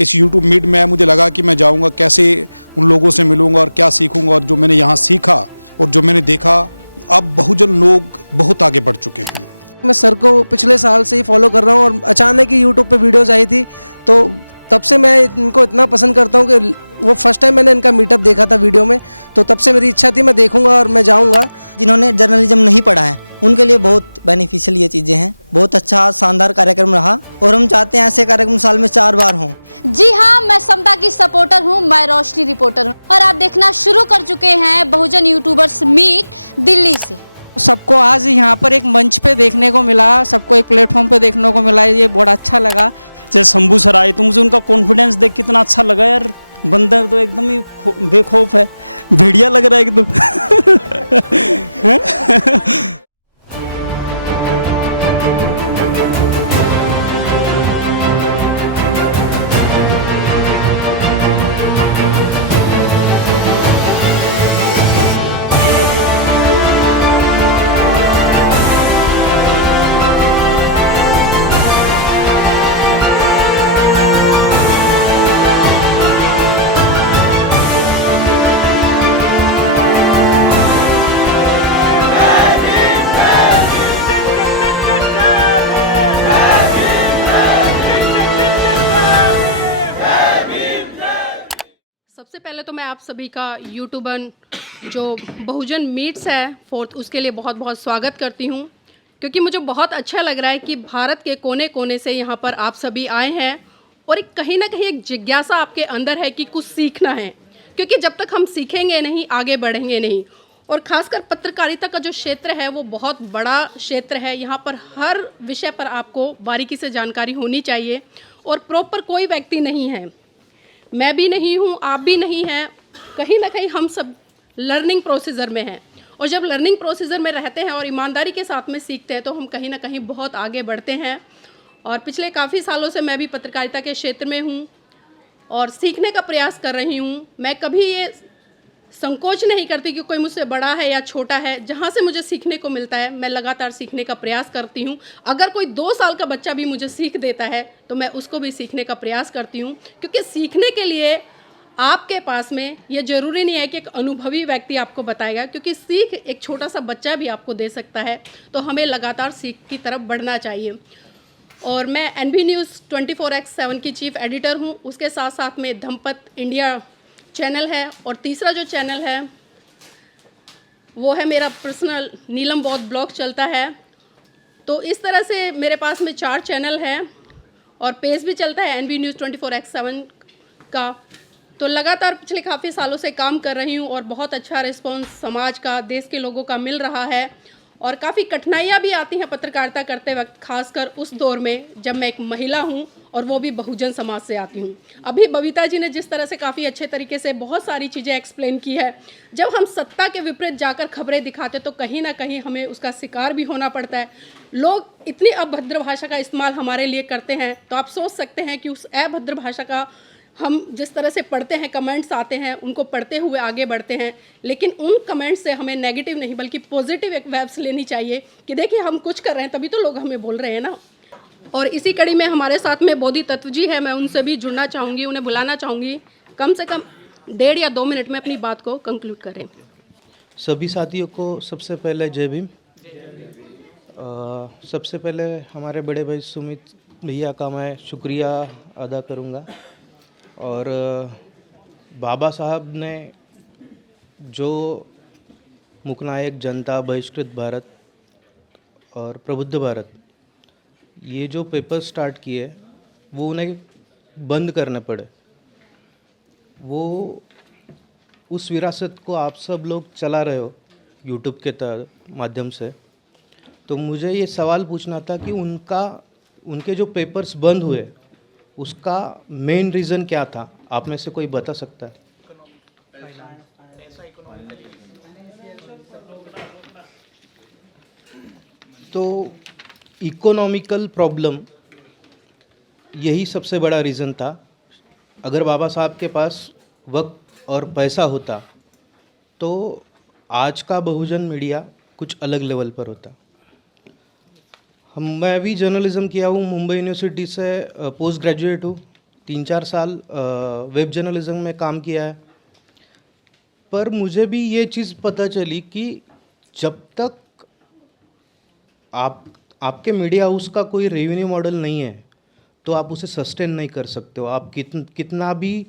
इस YouTube meet में मुझे लगा कि मैं जाऊंगा, कैसे उन लोगों से मिलूंगा और क्या सीखूंगा। और जो मैंने यहाँ सीखा और जो मैंने देखा, अब बहुजन लोग बहुत आगे बढ़ चुके हैं। मैं सर को पिछले साल से ही फॉलो कर रहा हूँ और अचानक ही यूट्यूब पे वीडियोज़ आई थी, तो तब से मैं इनको इतना पसंद करता हूँ कि वो फर्स्ट टाइम मैंने इनका मीटअप देखा था वीडियो में, तो तब से मेरी इच्छा थी मैं देखूंगा और मैं जाऊंगा। जिन्होंने जर्नलिज्म नहीं पढ़ा है उनके लिए बहुत बेनिफिशियल ये चीज़ें हैं। बहुत अच्छा शानदार कार्यक्रम रहा और हम चाहते हैं ऐसे कार्यक्रम साल में 4 बार हों। जी हाँ, मैं समता की सपोर्टर हूँ, मैं रोशनी रिपोर्टर हूँ और आप देखना शुरू कर चुके हैं बहुजन यूट्यूबर्स मीट दिल्ली से। सबको आज यहाँ पर एक मंच पे देखने को मिला, सबको एक प्लेटफॉर्म पे देखने को मिला, ये बड़ा अच्छा लगा। जैसे शंभू सर आए तो मुझे उनका कॉन्फिडेंस देख कितना अच्छा लगा यार। बंदा तो एकदम ही बेखौफ है, भेड़िया लग रहा है एकदम। सबसे पहले तो मैं आप सभी का यूट्यूबर जो बहुजन मीट्स है 4th, उसके लिए बहुत बहुत स्वागत करती हूँ, क्योंकि मुझे बहुत अच्छा लग रहा है कि भारत के कोने कोने से यहाँ पर आप सभी आए हैं और एक कहीं ना कहीं एक जिज्ञासा आपके अंदर है कि कुछ सीखना है, क्योंकि जब तक हम सीखेंगे नहीं आगे बढ़ेंगे नहीं। और ख़ासकर पत्रकारिता का जो क्षेत्र है वो बहुत बड़ा क्षेत्र है। यहाँ पर हर विषय पर आपको बारीकी से जानकारी होनी चाहिए और प्रॉपर कोई व्यक्ति नहीं है, मैं भी नहीं हूँ, आप भी नहीं हैं, कहीं ना कहीं हम सब लर्निंग प्रोसीजर में हैं। और जब लर्निंग प्रोसीजर में रहते हैं और ईमानदारी के साथ में सीखते हैं तो हम कहीं ना कहीं बहुत आगे बढ़ते हैं। और पिछले काफ़ी सालों से मैं भी पत्रकारिता के क्षेत्र में हूँ और सीखने का प्रयास कर रही हूँ। मैं कभी ये संकोच नहीं करती कि कोई मुझसे बड़ा है या छोटा है, जहाँ से मुझे सीखने को मिलता है मैं लगातार सीखने का प्रयास करती हूँ। अगर कोई 2 साल का बच्चा भी मुझे सीख देता है तो मैं उसको भी सीखने का प्रयास करती हूँ, क्योंकि सीखने के लिए आपके पास में ये ज़रूरी नहीं है कि एक अनुभवी व्यक्ति आपको बताएगा, क्योंकि सीख एक छोटा सा बच्चा भी आपको दे सकता है। तो हमें लगातार सीख की तरफ बढ़ना चाहिए। और मैं NB न्यूज़ 24x7 की चीफ एडिटर हूँ, उसके साथ साथ में धमपत इंडिया चैनल है और तीसरा जो चैनल है वो है मेरा पर्सनल नीलम बौद्ध ब्लॉग चलता है। तो इस तरह से मेरे पास में 4 चैनल हैं और पेज भी चलता है NB न्यूज़ 24x7 का। तो लगातार पिछले काफ़ी सालों से काम कर रही हूँ और बहुत अच्छा रिस्पॉन्स समाज का, देश के लोगों का मिल रहा है। और काफ़ी कठिनाइयाँ भी आती हैं पत्रकारिता करते वक्त, खासकर उस दौर में जब मैं एक महिला हूँ और वो भी बहुजन समाज से आती हूँ। अभी बबीता जी ने जिस तरह से काफ़ी अच्छे तरीके से बहुत सारी चीज़ें एक्सप्लेन की है, जब हम सत्ता के विपरीत जाकर खबरें दिखाते तो कहीं ना कहीं हमें उसका शिकार भी होना पड़ता है। लोग इतनी अभद्र भाषा का इस्तेमाल हमारे लिए करते हैं, तो आप सोच सकते हैं कि उस अभद्र भाषा का हम जिस तरह से पढ़ते हैं, कमेंट्स आते हैं, उनको पढ़ते हुए आगे बढ़ते हैं, लेकिन उन कमेंट्स से हमें नेगेटिव नहीं बल्कि पॉजिटिव एक वाइब्स लेनी चाहिए कि देखिए हम कुछ कर रहे हैं तभी तो लोग हमें बोल रहे हैं ना। और इसी कड़ी में हमारे साथ में बोधि तत्व जी है, मैं उनसे भी जुड़ना चाहूँगी, उन्हें बुलाना चाहूँगी, कम से कम 1.5 या 2 मिनट में अपनी बात को कंक्लूड करें। सभी साथियों को सबसे पहले जय भीम। सबसे पहले हमारे बड़े भाई सुमित भैया का मैं शुक्रिया अदा करूँगा। और बाबा साहब ने जो मुकनायक जनता, बहिष्कृत भारत और प्रबुद्ध भारत, ये जो पेपर स्टार्ट किए वो उन्हें बंद करने पड़े। वो उस विरासत को आप सब लोग चला रहे हो यूट्यूब के माध्यम से। तो मुझे ये सवाल पूछना था कि उनके जो पेपर्स बंद हुए उसका मेन रीज़न क्या था? आप में से कोई बता सकता है? तो इकोनॉमिकल प्रॉब्लम यही सबसे बड़ा रीज़न था। अगर बाबा साहब के पास वक्त और पैसा होता तो आज का बहुजन मीडिया कुछ अलग लेवल पर होता। मैं भी जर्नलिज़्म किया हूँ, मुंबई यूनिवर्सिटी से पोस्ट ग्रेजुएट हूँ, 3-4 साल वेब जर्नलिज्म में काम किया है। पर मुझे भी ये चीज़ पता चली कि जब तक आपके मीडिया हाउस का कोई रेवेन्यू मॉडल नहीं है तो आप उसे सस्टेन नहीं कर सकते हो। आप कितना भी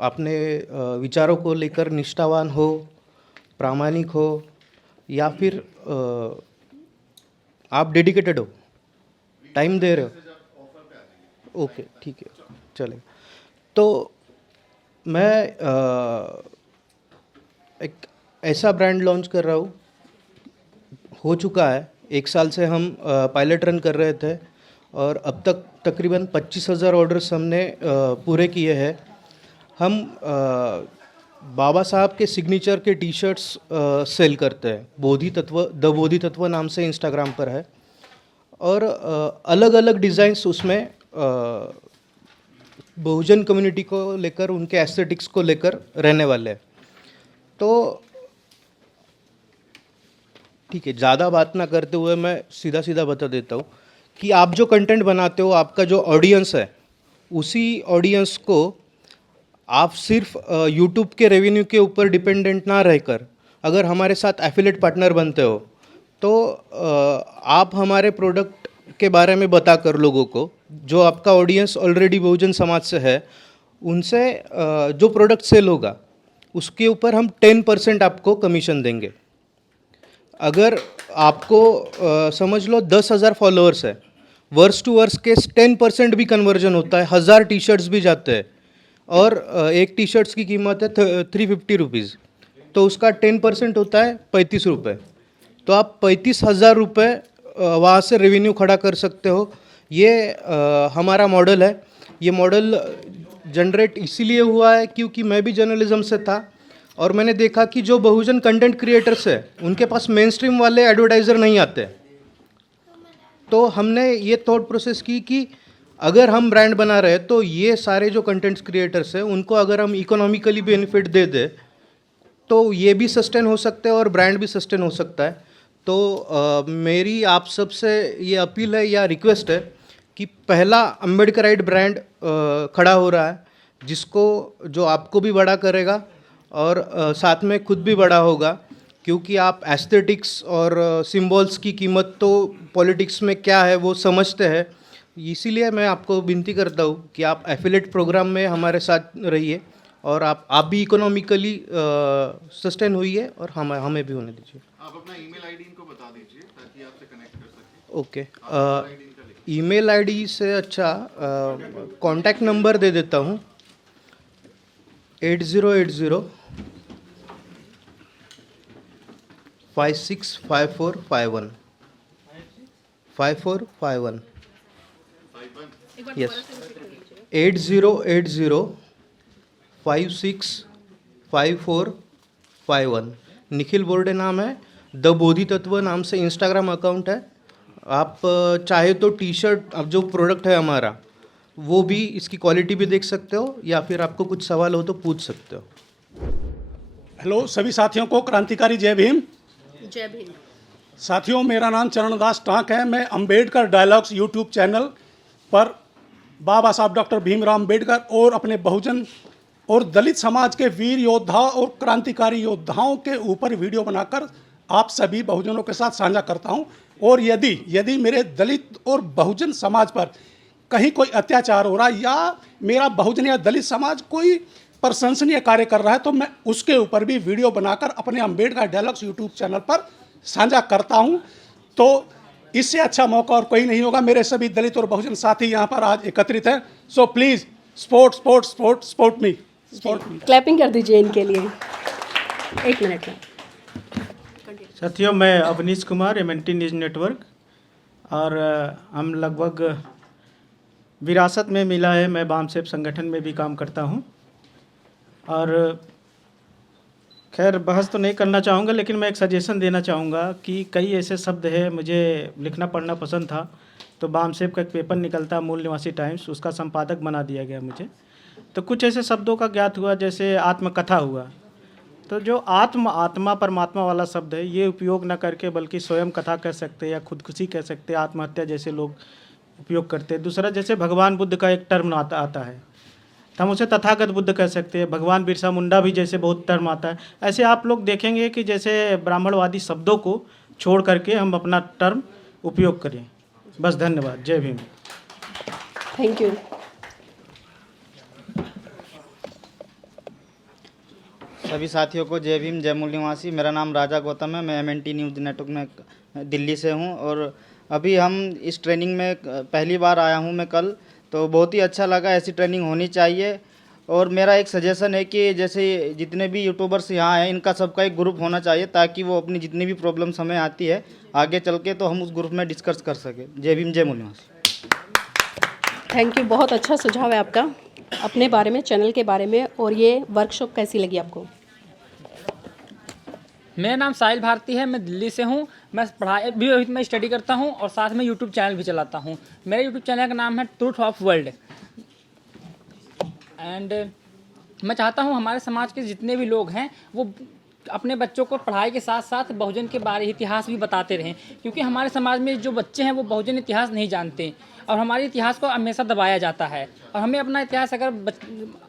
अपने विचारों को लेकर निष्ठावान हो, प्रामाणिक हो, या फिर आप डेडिकेटेड हो, टाइम दे रहे हो, ओके ठीक है चलेगा। तो मैं एक ऐसा ब्रांड लॉन्च कर रहा हूँ, हो चुका है 1 साल से हम पायलट रन कर रहे थे और अब तक तकरीबन 25,000 ऑर्डर्स हमने पूरे किए हैं। हम बाबा साहब के सिग्नेचर के टी शर्ट्स सेल करते हैं। द बोधि तत्व नाम से इंस्टाग्राम पर है और अलग अलग डिज़ाइंस उसमें बहुजन कम्युनिटी को लेकर, उनके एस्थेटिक्स को लेकर रहने वाले हैं। तो ठीक है, ज़्यादा बात ना करते हुए मैं सीधा सीधा बता देता हूँ कि आप जो कंटेंट बनाते हो, आपका जो ऑडियंस है, उसी ऑडियंस को आप सिर्फ यूट्यूब के रेवेन्यू के ऊपर डिपेंडेंट ना रहकर अगर हमारे साथ एफिलेट पार्टनर बनते हो तो आप हमारे प्रोडक्ट के बारे में बताकर लोगों को, जो आपका ऑडियंस ऑलरेडी बहुजन समाज से है, उनसे जो प्रोडक्ट सेल होगा उसके ऊपर हम 10% आपको कमीशन देंगे। अगर आपको समझ लो 10,000 फॉलोअर्स है, वर्स टू वर्स के 10% भी कन्वर्जन होता है, 1000 टी शर्ट्स भी जाते हैं और एक टी शर्ट्स की कीमत है 350 रुपीज़, तो उसका 10% होता है 35 रुपये। तो आप 35,000 रुपये वहाँ से रेवेन्यू खड़ा कर सकते हो। ये हमारा मॉडल है। ये मॉडल जनरेट इसीलिए हुआ है क्योंकि मैं भी जर्नलिज्म से था और मैंने देखा कि जो बहुजन कंटेंट क्रिएटर्स है उनके पास मेन स्ट्रीम वाले एडवर्टाइज़र नहीं आते। तो हमने ये थॉट प्रोसेस की कि अगर हम ब्रांड बना रहे हैं तो ये सारे जो कंटेंट क्रिएटर्स हैं उनको अगर हम इकोनॉमिकली बेनिफिट दे दें तो ये भी सस्टेन हो सकते हैं और ब्रांड भी सस्टेन हो सकता है। तो मेरी आप सबसे ये अपील है या रिक्वेस्ट है कि पहला अम्बेडकराइट ब्रांड खड़ा हो रहा है, जो आपको भी बड़ा करेगा और साथ में खुद भी बड़ा होगा, क्योंकि आप एस्थेटिक्स और सिंबल्स की कीमत तो पॉलिटिक्स में क्या है वो समझते हैं। इसीलिए मैं आपको विनती करता हूँ कि आप एफिलेट प्रोग्राम में हमारे साथ रहिए और आप भी इकोनॉमिकली सस्टेन होइए और हमें भी होने दीजिए। आप अपना ईमेल आईडी इनको बता दीजिए ताकि आपसे कनेक्ट कर सकें। ओके, ईमेल आईडी से अच्छा कॉन्टैक्ट नंबर दे देता हूँ 8080 565451 5451 यस 8080 565451। निखिल बोर्डे नाम है। द बोधि तत्व नाम से इंस्टाग्राम अकाउंट है। आप चाहे तो टी शर्ट, अब जो प्रोडक्ट है हमारा वो भी, इसकी क्वालिटी भी देख सकते हो या फिर आपको कुछ सवाल हो तो पूछ सकते हो। हेलो सभी साथियों को क्रांतिकारी जय भीम। जय भीम। साथियों, मेरा नाम चरणदास टांक है। मैं अंबेडकर डायलॉग्स यूट्यूब चैनल पर बाबा साहब डॉक्टर भीमराव अंबेडकर और अपने बहुजन और दलित समाज के वीर योद्धा और क्रांतिकारी योद्धाओं के ऊपर वीडियो बनाकर आप सभी बहुजनों के साथ साझा करता हूं। और यदि मेरे दलित और बहुजन समाज पर कहीं कोई अत्याचार हो रहा है या मेरा बहुजन या दलित समाज कोई प्रशंसनीय कार्य कर रहा है तो मैं उसके ऊपर भी वीडियो बनाकर अपने अंबेडकर डायलॉग्स यूट्यूब चैनल पर साझा करता हूं। तो इससे अच्छा मौका और कोई नहीं होगा। मेरे सभी दलित और बहुजन साथी यहाँ पर आज एकत्रित हैं। So please support me. Clapping कर दीजिए इनके लिए। 1 मिनट में। साथियों, मैं Avneesh Kumar, MNT news network, और हम लगभग विरासत में मिला है। मैं बामसेब संगठन में भी काम करता हूं और खैर बहस तो नहीं करना चाहूँगा, लेकिन मैं एक सजेशन देना चाहूँगा कि कई ऐसे शब्द है, मुझे लिखना पढ़ना पसंद था तो बामसेब का एक पेपर निकलता मूल निवासी टाइम्स, उसका संपादक बना दिया गया मुझे। तो कुछ ऐसे शब्दों का ज्ञात हुआ जैसे आत्मकथा हुआ, तो जो आत्मा परमात्मा वाला शब्द है ये उपयोग न करके बल्कि स्वयं कथा कह सकते या खुदकुशी कह सकते, आत्महत्या जैसे लोग उपयोग करते हैं। दूसरा जैसे भगवान बुद्ध का एक टर्म आता है, तो हम उसे तथागत बुद्ध कह सकते हैं। भगवान बिरसा मुंडा भी जैसे बहुत टर्म आता है। ऐसे आप लोग देखेंगे कि जैसे ब्राह्मणवादी शब्दों को छोड़ करके हम अपना टर्म उपयोग करें। बस धन्यवाद। जय भीम। Thank you. सभी साथियों को जय भीम, जय मूल निवासी। मेरा नाम राजा गौतम है। मैं MNT न्यूज़ नेटवर्क में दिल्ली से हूं और अभी हम इस ट्रेनिंग में पहली बार आया हूं मैं कल, तो बहुत ही अच्छा लगा। ऐसी ट्रेनिंग होनी चाहिए। और मेरा एक सजेशन है कि जैसे जितने भी यूट्यूबर्स यहाँ हैं, इनका सबका एक ग्रुप होना चाहिए ताकि वो अपनी जितनी भी प्रॉब्लम्स हमें आती है आगे चल के, तो हम उस ग्रुप में डिस्कस कर सकें। जय भीम, जय मूल निवासी। थैंक यू, बहुत अच्छा सुझाव है आपका अपने बारे में, चैनल के बारे में। और ये वर्कशॉप कैसी लगी आपको? मेरा नाम साहिल भारती है, मैं दिल्ली से हूँ। मैं पढ़ाई भी अभी मैं स्टडी करता हूँ और साथ में यूट्यूब चैनल भी चलाता हूँ। मेरे यूट्यूब चैनल का नाम है ट्रूथ ऑफ वर्ल्ड। एंड मैं चाहता हूँ हमारे समाज के जितने भी लोग हैं वो अपने बच्चों को पढ़ाई के साथ साथ बहुजन के बारे इतिहास भी बताते रहें, क्योंकि हमारे समाज में जो बच्चे हैं वो बहुजन इतिहास नहीं जानते और हमारे इतिहास को हमेशा दबाया जाता है। और हमें अपना इतिहास अगर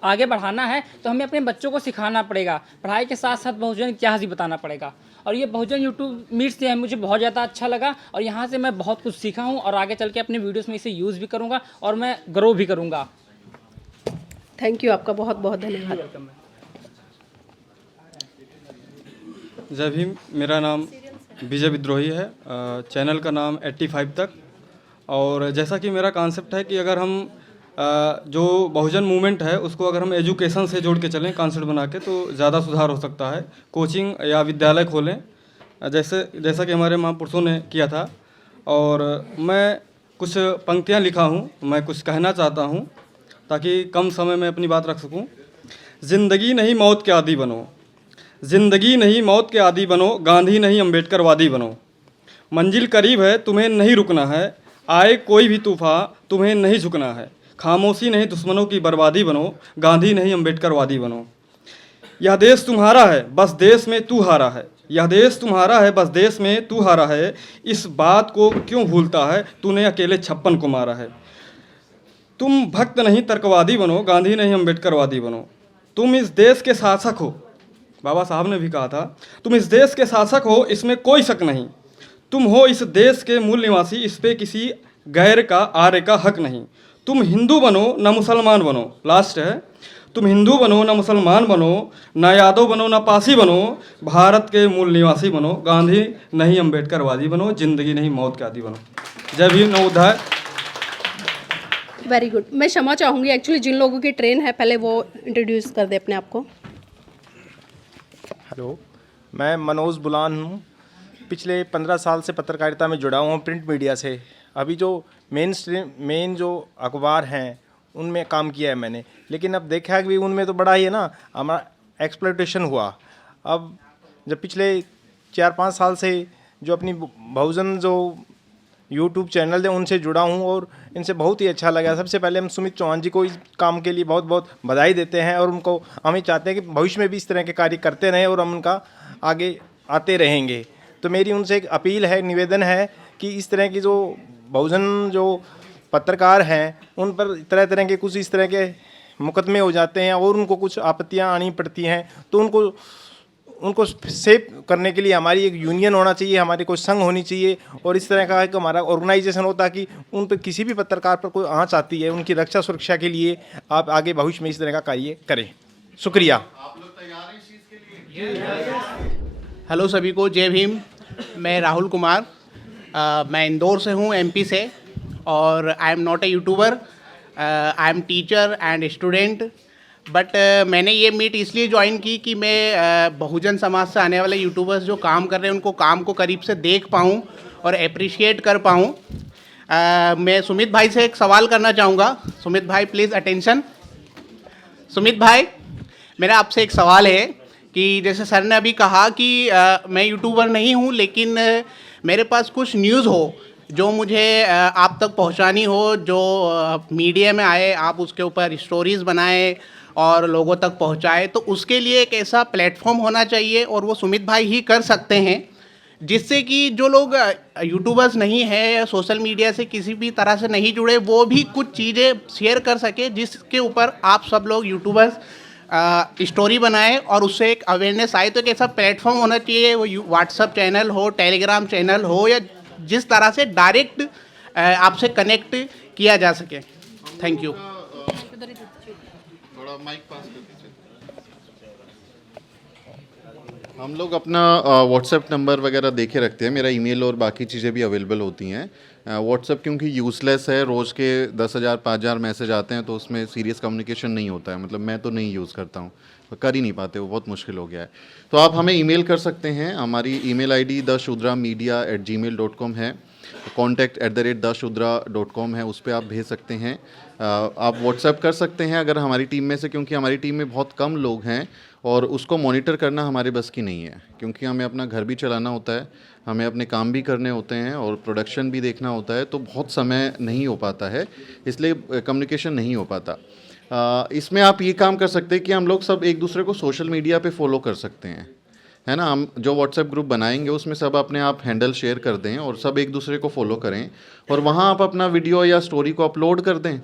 आगे बढ़ाना है तो हमें अपने बच्चों को सिखाना पड़ेगा, पढ़ाई के साथ साथ बहुजन इतिहास भी बताना पड़ेगा। और ये बहुजन यूट्यूब मीट से मुझे बहुत ज़्यादा अच्छा लगा और यहाँ से मैं बहुत कुछ सीखा हूँ और आगे चल के अपने वीडियोज़ में इसे यूज़ भी करूँगा और मैं ग्रो भी करूँगा। थैंक यू, आपका बहुत बहुत धन्यवाद। जय भीम, मेरा नाम विजय विद्रोही है। चैनल का नाम 85 तक। और जैसा कि मेरा कॉन्सेप्ट है कि अगर हम जो बहुजन मूवमेंट है उसको अगर हम एजुकेशन से जोड़ के चलें कॉन्सेप्ट बना के, तो ज़्यादा सुधार हो सकता है। कोचिंग या विद्यालय खोलें जैसा कि हमारे महापुरुषों ने किया था। और मैं कुछ पंक्तियाँ लिखा हूँ, मैं कुछ कहना चाहता हूँ ताकि कम समय में अपनी बात रख सकूँ। ज़िंदगी नहीं मौत के आदी बनो, ज़िंदगी नहीं मौत के आदी बनो, गांधी नहीं अम्बेडकरवादी बनो। मंजिल करीब है, तुम्हें नहीं रुकना है, आए कोई भी तूफान तुम्हें नहीं झुकना है। खामोशी नहीं दुश्मनों की बर्बादी बनो, गांधी नहीं अम्बेडकरवादी बनो। यह देश तुम्हारा है, बस देश में तू हारा है। यह देश तुम्हारा है, बस देश में तू हारा है। इस बात को क्यों भूलता है, तूने अकेले 56 को मारा है। तुम भक्त नहीं तर्कवादी बनो, गांधी नहीं अम्बेडकरवादी बनो। तुम इस देश के शासक हो, बाबा साहब ने भी कहा था, तुम इस देश के शासक हो, इसमें कोई शक नहीं। तुम हो इस देश के मूल निवासी, इस पे किसी गैर का आर्य का हक नहीं। तुम हिंदू बनो न मुसलमान बनो, लास्ट है, तुम हिंदू बनो न मुसलमान बनो, न यादव बनो न पासी बनो, भारत के मूल निवासी बनो, गांधी नहीं अम्बेडकरवादी बनो, जिंदगी नहीं मौत के आदी बनो। जय भीम, नवोदय। Very good. मैं क्षमा चाहूँगी, एक्चुअली जिन लोगों की ट्रेन है पहले वो इंट्रोड्यूस कर दे अपने आप को। हेलो, मैं मनोज बुलान हूँ। पिछले 15 साल से पत्रकारिता में जुड़ा हूँ, प्रिंट मीडिया से। अभी जो मेन जो अखबार हैं उनमें काम किया है मैंने, लेकिन अब देखा है कि उनमें तो बड़ा ही है ना हमारा एक्सप्लॉयटेशन हुआ। अब जब पिछले 4-5 साल से जो अपनी बहुजन जो यूट्यूब चैनल है उनसे जुड़ा हूँ और इनसे बहुत ही अच्छा लगा। सबसे पहले हम सुमित चौहान जी को इस काम के लिए बहुत बहुत बधाई देते हैं और उनको हम चाहते हैं कि भविष्य में भी इस तरह के कार्य करते रहें और हम उनका आगे आते रहेंगे। तो मेरी उनसे एक अपील है, निवेदन है कि इस तरह की जो बहुजन जो पत्रकार हैं उन पर तरह तरह के कुछ इस तरह के मुकदमे हो जाते हैं और उनको कुछ आपत्तियाँ आनी पड़ती हैं, तो उनको सेव करने के लिए हमारी एक यूनियन होना चाहिए, हमारी कोई संघ होनी चाहिए और इस तरह का एक हमारा ऑर्गेनाइजेशन होता कि उन पर किसी भी पत्रकार पर कोई आँच आती है उनकी रक्षा सुरक्षा के लिए आप आगे भविष्य में इस तरह का कार्य करें। शुक्रिया। हेलो सभी को, जय भीम। मैं राहुल कुमार, मैं इंदौर से हूँ, MP से, और I am not a YouTuber, I am teacher and student. But मैंने ये मीट इसलिए ज्वाइन की कि मैं बहुजन समाज से आने वाले यूट्यूबर्स जो काम कर रहे हैं उनको काम को करीब से देख पाऊँ और अप्रिशिएट कर पाऊँ। मैं सुमित भाई से एक सवाल करना चाहूँगा। सुमित भाई प्लीज़ अटेंशन। सुमित भाई, मेरा आपसे एक सवाल है कि जैसे सर ने अभी कहा कि मैं यूट्यूबर नहीं हूँ, लेकिन मेरे पास कुछ न्यूज़ हो जो मुझे आप तक पहुँचानी हो, जो मीडिया में आए, आप उसके ऊपर स्टोरीज़ बनाएं और लोगों तक पहुँचाए, तो उसके लिए एक ऐसा प्लेटफॉर्म होना चाहिए और वो सुमित भाई ही कर सकते हैं, जिससे कि जो लोग यूट्यूबर्स नहीं है या सोशल मीडिया से किसी भी तरह से नहीं जुड़े वो भी कुछ चीज़ें शेयर कर सके, जिसके ऊपर आप सब लोग यूट्यूबर्स स्टोरी बनाएं और उससे एक अवेयरनेस आए। तो एक ऐसा प्लेटफॉर्म होना चाहिए, वो व्हाट्सअप चैनल हो, टेलीग्राम चैनल हो, या जिस तरह से डायरेक्ट आपसे कनेक्ट किया जा सके। Thank you. थोड़ा माइक पास कर दीजिए। हम लोग अपना व्हाट्सएप नंबर वगैरह देखे रखते हैं, मेरा ईमेल और बाकी चीज़ें भी अवेलेबल होती हैं। व्हाट्सएप क्योंकि यूज़लेस है, रोज़ के 10,000 5,000 मैसेज आते हैं तो उसमें सीरियस कम्युनिकेशन नहीं होता है, मतलब मैं तो नहीं यूज़ करता हूँ, कर ही नहीं पाते, वो बहुत मुश्किल हो गया है। तो आप हमें ईमेल कर सकते हैं, हमारी ईमेल आईडी theshudra@gmail.com है, contact@theshudra.com है, उस पर आप भेज सकते हैं। आप व्हाट्सएप कर सकते हैं अगर हमारी टीम में से, क्योंकि हमारी टीम में बहुत कम लोग हैं और उसको मॉनिटर करना हमारे बस की नहीं है, क्योंकि हमें अपना घर भी चलाना होता है, हमें अपने काम भी करने होते हैं और प्रोडक्शन भी देखना होता है, तो बहुत समय नहीं हो पाता है, इसलिए कम्युनिकेशन नहीं हो पाता। इसमें आप ये काम कर सकते हैं कि हम लोग सब एक दूसरे को सोशल मीडिया पे फॉलो कर सकते हैं, है ना। हम जो व्हाट्सएप ग्रुप बनाएंगे उसमें सब अपने आप हैंडल शेयर कर दें और सब एक दूसरे को फॉलो करें, और वहाँ आप अपना वीडियो या स्टोरी को अपलोड कर दें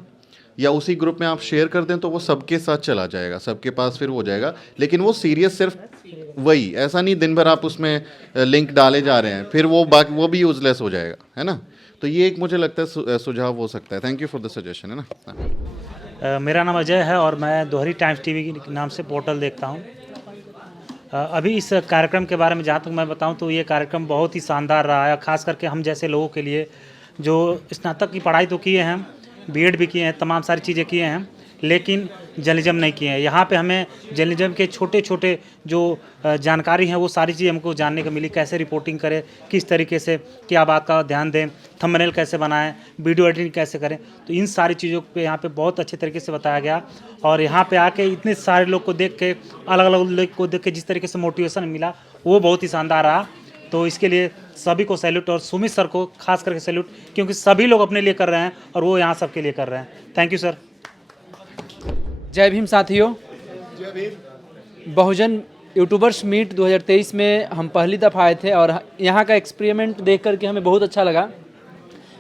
या उसी ग्रुप में आप शेयर कर दें, तो वो सबके साथ चला जाएगा, सबके पास फिर हो जाएगा। लेकिन वो सीरियस सिर्फ वही, ऐसा नहीं दिन भर आप उसमें लिंक डाले जा रहे हैं, फिर वो वो भी यूज़लेस हो जाएगा, है ना। तो ये एक मुझे लगता है सुझाव हो सकता है। Thank you for the suggestion, है ना। मेरा नाम अजय है और मैं दोहरी टाइम्स टीवी के नाम से पोर्टल देखता हूँ। अभी इस कार्यक्रम के बारे में जहाँ तक मैं बताऊँ तो ये कार्यक्रम बहुत ही शानदार रहा है, ख़ास करके हम जैसे लोगों के लिए जो स्नातक की पढ़ाई तो किए हैं, बीएड भी किए हैं, तमाम सारी चीज़ें किए हैं, लेकिन जर्नलिज्म नहीं किए हैं। यहाँ पे हमें जर्नलिज्म के छोटे छोटे जो जानकारी हैं वो सारी चीज़ हमको जानने को मिली, कैसे रिपोर्टिंग करें, किस तरीके से क्या बात का ध्यान दें, थंबनेल कैसे बनाएं, वीडियो एडिटिंग कैसे करें, तो इन सारी चीज़ों पे यहाँ पे बहुत अच्छे तरीके से बताया गया। और यहाँ पे आके इतने सारे लोग को देख के, अलग अलग लोग को देख के जिस तरीके से मोटिवेशन मिला वो बहुत ही शानदार रहा। तो इसके लिए सभी को सैल्यूट, और सुमित सर को खास करके सैल्यूट, क्योंकि सभी लोग अपने लिए कर रहे हैं और वो यहाँ सबके लिए कर रहे हैं। Thank you sir. जय भीम साथियों। जय भीम। बहुजन यूट्यूबर्स मीट 2023 में हम पहली दफ़ा आए थे और यहाँ का एक्सपेरिमेंट देख करके हमें बहुत अच्छा लगा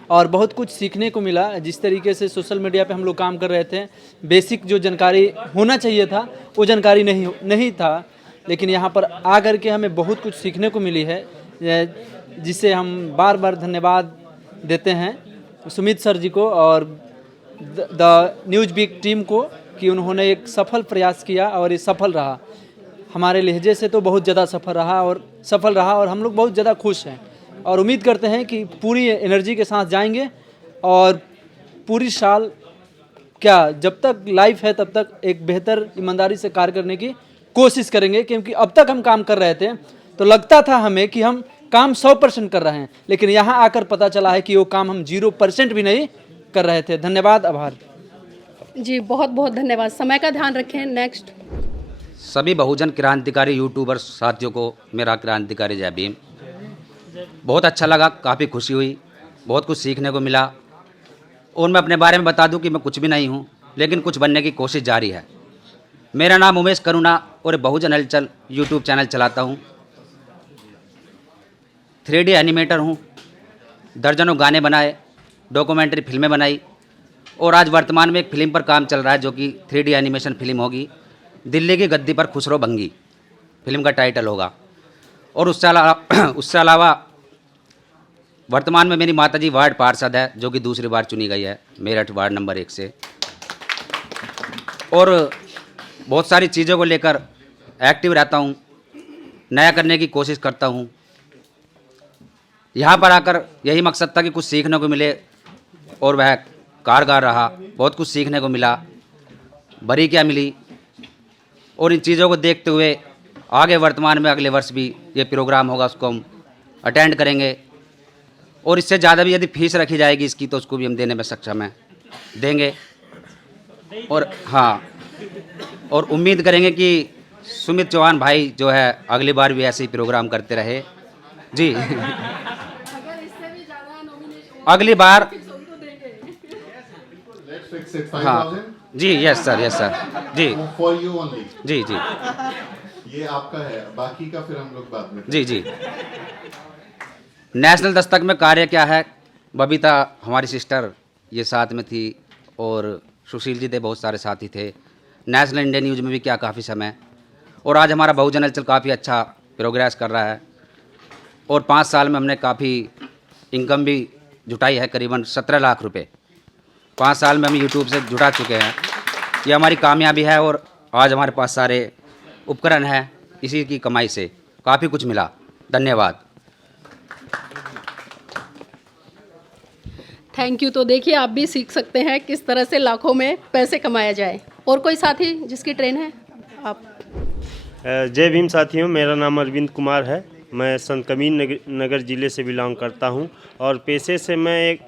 और बहुत कुछ सीखने को मिला। जिस तरीके से सोशल मीडिया पे हम लोग काम कर रहे थे, बेसिक जो जानकारी होना चाहिए था वो जानकारी नहीं था, लेकिन यहाँ पर आ करके हमें बहुत कुछ सीखने को मिली है, जिससे हम बार बार धन्यवाद देते हैं सुमित सर जी को और द न्यूज़ वीक टीम को कि उन्होंने एक सफल प्रयास किया और ये सफल रहा। हमारे लहजे से तो बहुत ज़्यादा सफल रहा और हम लोग बहुत ज़्यादा खुश हैं और उम्मीद करते हैं कि पूरी एनर्जी के साथ जाएंगे और पूरी साल क्या जब तक लाइफ है तब तक एक बेहतर ईमानदारी से कार्य करने की कोशिश करेंगे। क्योंकि अब तक हम काम कर रहे थे तो लगता था हमें कि हम काम 100% कर रहे हैं, लेकिन यहाँ आकर पता चला है कि वो काम हम 0% भी नहीं कर रहे थे। धन्यवाद, आभार जी, बहुत बहुत धन्यवाद। समय का ध्यान रखें। नेक्स्ट। सभी बहुजन क्रांतिकारी यूट्यूबर साथियों को मेरा क्रांतिकारी जय भीम। बहुत अच्छा लगा, काफ़ी खुशी हुई, बहुत कुछ सीखने को मिला। और मैं अपने बारे में बता दूं कि मैं कुछ भी नहीं हूं, लेकिन कुछ बनने की कोशिश जारी है। मेरा नाम उमेश करुणा और बहुजन हलचल यूट्यूब चैनल चलाता हूं। 3D एनिमेटर हूं, दर्जनों गाने बनाए, डॉक्यूमेंट्री फिल्में बनाई और आज वर्तमान में एक फिल्म पर काम चल रहा है जो कि 3D एनिमेशन फिल्म होगी। दिल्ली की गद्दी पर खुसरो भंगी फिल्म का टाइटल होगा। और उससे अलावा वर्तमान में मेरी माताजी वार्ड पार्षद है जो कि दूसरी बार चुनी गई है मेरठ वार्ड नंबर 1 से। और बहुत सारी चीज़ों को लेकर एक्टिव रहता हूँ, नया करने की कोशिश करता हूँ। यहाँ पर आकर यही मकसद था कि कुछ सीखने को मिले और वह कारगर रहा। बहुत कुछ सीखने को मिला, बड़ी क्या मिली। और इन चीज़ों को देखते हुए आगे वर्तमान में अगले वर्ष भी ये प्रोग्राम होगा, उसको हम अटेंड करेंगे। और इससे ज़्यादा भी यदि फीस रखी जाएगी इसकी तो उसको भी हम देने में सक्षम हैं, देंगे। और हाँ, और उम्मीद करेंगे कि सुमित चौहान भाई जो है अगली बार भी ऐसे ही प्रोग्राम करते रहे जी। अगली बार हाँ जी, यस सर, यस सर जी, फॉर यू ओनली जी जी, ये आपका है, बाकी का फिर हम लोग बाद में जी जी। नेशनल दस्तक में कार्य क्या है, बबीता हमारी सिस्टर ये साथ में थी और सुशील जी थे, बहुत सारे साथी थे। नेशनल इंडिया न्यूज़ में भी क्या काफ़ी समय, और आज हमारा बहुजन हलचल काफ़ी अच्छा प्रोग्रेस कर रहा है और 5 साल में हमने काफ़ी इनकम भी जुटाई है, करीबन 17 लाख रुपए 5 साल में हम यूट्यूब से जुटा चुके हैं। ये हमारी कामयाबी है और आज हमारे पास सारे उपकरण हैं, इसी की कमाई से काफ़ी कुछ मिला। धन्यवाद। Thank you. तो देखिए आप भी सीख सकते हैं किस तरह से लाखों में पैसे कमाया जाए। और कोई साथी जिसकी ट्रेन है आप? जय भीम साथियों, मेरा नाम अरविंद कुमार है। मैं संत कबीर नगर ज़िले से बिलोंग करता हूं और पेशे से मैं एक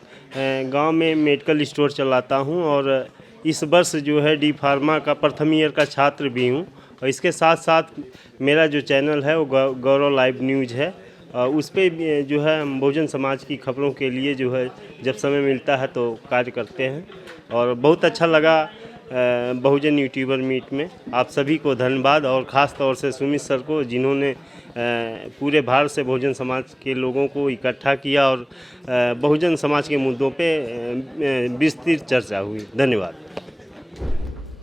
गांव में मेडिकल स्टोर चलाता हूं और इस वर्ष जो है डी फार्मा का प्रथम ईयर का छात्र भी हूं। और इसके साथ साथ मेरा जो चैनल है वो गौरव लाइव न्यूज़ है। उस पर जो है हम बहुजन समाज की खबरों के लिए जो है जब समय मिलता है तो कार्य करते हैं और बहुत अच्छा लगा बहुजन यूट्यूबर मीट में। आप सभी को धन्यवाद और ख़ास तौर से सुमित सर को, जिन्होंने पूरे भारत से बहुजन समाज के लोगों को इकट्ठा किया और बहुजन समाज के मुद्दों पे विस्तृत चर्चा हुई। धन्यवाद।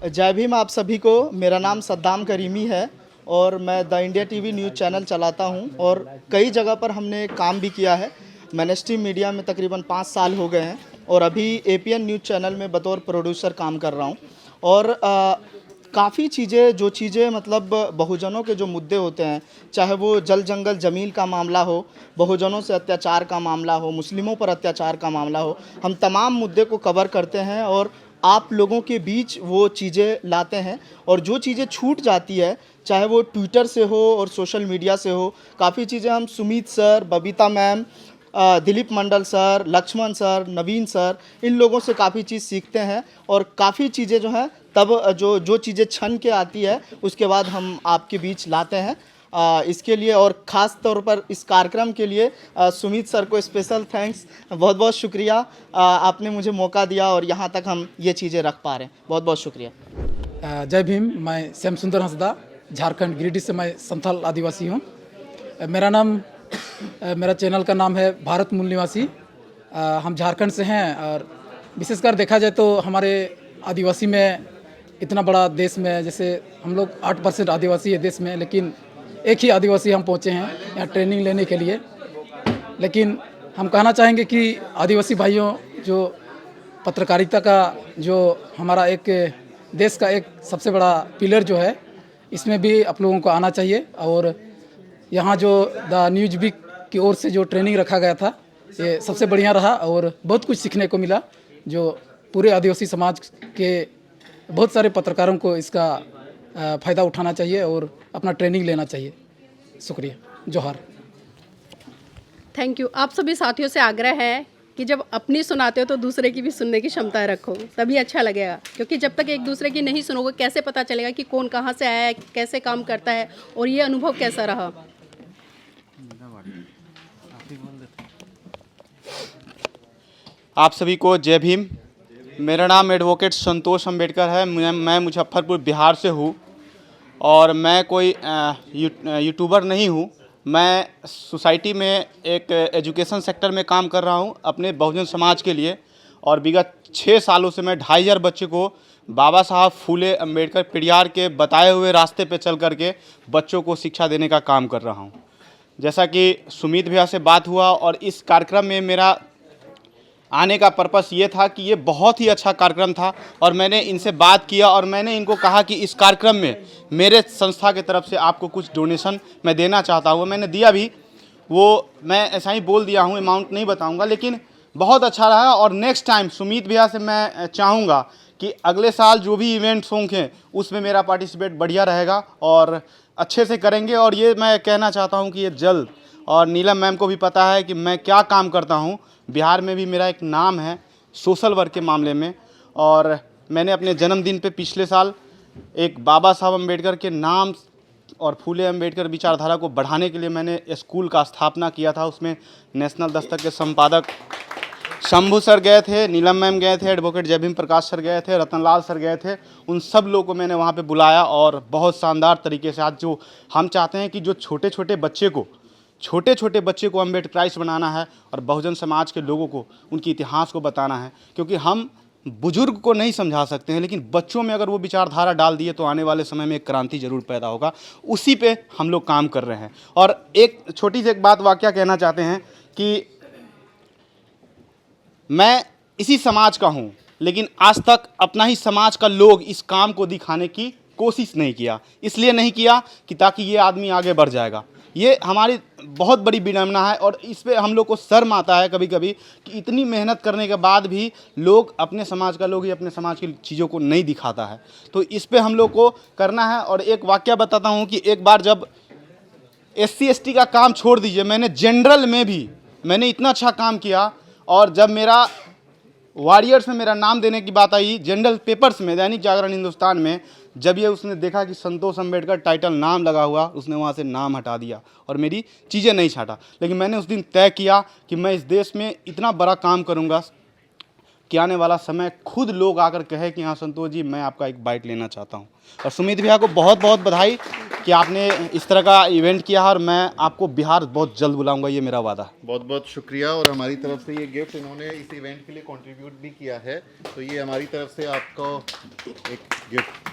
जय भीम आप सभी को। मेरा नाम सद्दाम करीमी है और मैं the India TV news channel चलाता हूं और कई जगह पर हमने काम भी किया है। मैंने स्ट्रीम मीडिया में तकरीबन 5 साल हो गए हैं और अभी एपीएन न्यूज़ चैनल में बतौर प्रोड्यूसर काम कर रहा हूं। और काफ़ी चीज़ें मतलब बहुजनों के जो मुद्दे होते हैं, चाहे वो जल जंगल ज़मीन का मामला हो, बहुजनों से अत्याचार का मामला हो, मुस्लिमों पर अत्याचार का मामला हो, हम तमाम मुद्दे को कवर करते हैं और आप लोगों के बीच वो चीज़ें लाते हैं। और जो चीज़ें छूट जाती है, चाहे वो ट्विटर से हो और सोशल मीडिया से हो, काफ़ी चीज़ें हम Sumit sir, Babita ma'am, Dilip Mandal sir, Lakshman sir, नवीन सर, इन लोगों से काफ़ी चीज़ सीखते हैं और काफ़ी चीज़ें जो हैं तब जो चीज़ें छन के आती है उसके बाद हम आपके बीच लाते हैं। इसके लिए और ख़ास तौर पर इस कार्यक्रम के लिए सुमित सर को स्पेशल थैंक्स, बहुत बहुत शुक्रिया। आपने मुझे मौका दिया और यहाँ तक हम ये चीज़ें रख पा रहे हैं, बहुत बहुत शुक्रिया। जय भीम। मैं श्याम सुंदर हंसदा, झारखंड गिरिडीह से मैं संथाल आदिवासी हूँ। मेरा चैनल का नाम है भारत मूल निवासी। हम झारखंड से हैं और विशेषकर देखा जाए तो हमारे आदिवासी में इतना बड़ा देश में, जैसे हम लोग 8% आदिवासी है देश में, लेकिन एक ही आदिवासी हम पहुँचे हैं यहाँ ट्रेनिंग लेने के लिए। लेकिन हम कहना चाहेंगे कि आदिवासी भाइयों, जो पत्रकारिता का जो हमारा एक देश का एक सबसे बड़ा पिलर जो है, इसमें भी आप लोगों को आना चाहिए। और यहाँ जो द न्यूज़ वीक की ओर से जो ट्रेनिंग रखा गया था, ये सबसे बढ़िया रहा और बहुत कुछ सीखने को मिला। जो पूरे आदिवासी समाज के बहुत सारे पत्रकारों को इसका फ़ायदा उठाना चाहिए और अपना ट्रेनिंग लेना चाहिए। शुक्रिया, जोहार। Thank you. आप सभी साथियों से आग्रह है कि जब अपनी सुनाते हो तो दूसरे की भी सुनने की क्षमता रखो, तभी अच्छा लगेगा। क्योंकि जब तक एक दूसरे की नहीं सुनोगे कैसे पता चलेगा कि कौन कहाँ से आया है, कैसे काम करता है और ये अनुभव कैसा रहा। आप सभी को जय भीम। मेरा नाम एडवोकेट संतोष अम्बेडकर है। मैं मुजफ्फरपुर बिहार से हूँ और मैं कोई यूट्यूबर नहीं हूँ। मैं सोसाइटी में एक एजुकेशन सेक्टर में काम कर रहा हूँ अपने बहुजन समाज के लिए और विगत 6 सालों से मैं 2500 बच्चे को बाबा साहब फूले अम्बेडकर पेरियार के बताए हुए रास्ते पे चल करके बच्चों को शिक्षा देने का काम कर रहा हूँ। जैसा कि सुमित भैया से बात हुआ और इस कार्यक्रम में मेरा आने का पर्पस ये था कि ये बहुत ही अच्छा कार्यक्रम था और मैंने इनसे बात किया और मैंने इनको कहा कि इस कार्यक्रम में मेरे संस्था की तरफ से आपको कुछ डोनेशन मैं देना चाहता हूँ। मैंने दिया भी, वो मैं ऐसा ही बोल दिया हूँ, अमाउंट नहीं बताऊँगा, लेकिन बहुत अच्छा रहा। और नेक्स्ट टाइम सुमित भैया से मैं चाहूँगा कि अगले साल जो भी इवेंट्स होंगे उसमें मेरा पार्टिसिपेट बढ़िया रहेगा और अच्छे से करेंगे। और ये मैं कहना चाहता हूँ कि ये जल्द, और नीलम मैम को भी पता है कि मैं क्या काम करता हूँ। बिहार में भी मेरा एक नाम है सोशल वर्क के मामले में और मैंने अपने जन्मदिन पे पिछले साल एक बाबा साहब अम्बेडकर के नाम और फूले अम्बेडकर विचारधारा को बढ़ाने के लिए मैंने स्कूल का स्थापना किया था। उसमें नेशनल दस्तक के संपादक शंभू सर गए थे, नीलम मैम गए थे, एडवोकेट जय भीम प्रकाश सर गए थे, रतनलाल सर गए थे। उन सब लोगों को मैंने वहाँ पे बुलाया और बहुत शानदार तरीके से आज जो हम चाहते हैं कि जो छोटे छोटे बच्चे को छोटे छोटे बच्चे को अम्बेडकराइस्ट बनाना है और बहुजन समाज के लोगों को उनके इतिहास को बताना है, क्योंकि हम बुजुर्ग को नहीं समझा सकते हैं, लेकिन बच्चों में अगर वो विचारधारा डाल दिए तो आने वाले समय में एक क्रांति जरूर पैदा होगा। उसी पे हम लोग काम कर रहे हैं। और एक छोटी सी एक बात वाकया कहना चाहते हैं कि मैं इसी समाज का हूँ, लेकिन आज तक अपना ही समाज का लोग इस काम को दिखाने की कोशिश नहीं किया। इसलिए नहीं किया कि ताकि ये आदमी आगे बढ़ जाएगा। ये हमारी बहुत बड़ी विडंबना है और इस पे हम लोग को शर्म आता है कभी कभी कि इतनी मेहनत करने के बाद भी लोग, अपने समाज का लोग ही अपने समाज की चीज़ों को नहीं दिखाता है। तो इस पे हम लोग को करना है। और एक वाकया बताता हूँ कि एक बार जब SC/ST का काम छोड़ दीजिए, मैंने जनरल में भी मैंने इतना अच्छा काम किया, और जब मेरा वॉरियर्स में मेरा नाम देने की बात आई, जनरल पेपर्स में, दैनिक जागरण हिंदुस्तान में, जब ये उसने देखा कि संतोष अम्बेडकर टाइटल नाम लगा हुआ, उसने वहाँ से नाम हटा दिया और मेरी चीज़ें नहीं छाटा। लेकिन मैंने उस दिन तय किया कि मैं इस देश में इतना बड़ा काम करूँगा कि आने वाला समय खुद लोग आकर कहे कि हाँ संतोष जी, मैं आपका एक बाइट लेना चाहता हूँ। और सुमित भैया को बहुत बहुत बधाई कि आपने इस तरह का इवेंट किया है, और मैं आपको बिहार बहुत जल्द बुलाऊंगा, ये मेरा वादा है। बहुत बहुत शुक्रिया। और हमारी तरफ से ये गिफ्ट इन्होंने इस इवेंट के लिए कंट्रीब्यूट भी किया है, तो ये हमारी तरफ से आपको एक गिफ्ट।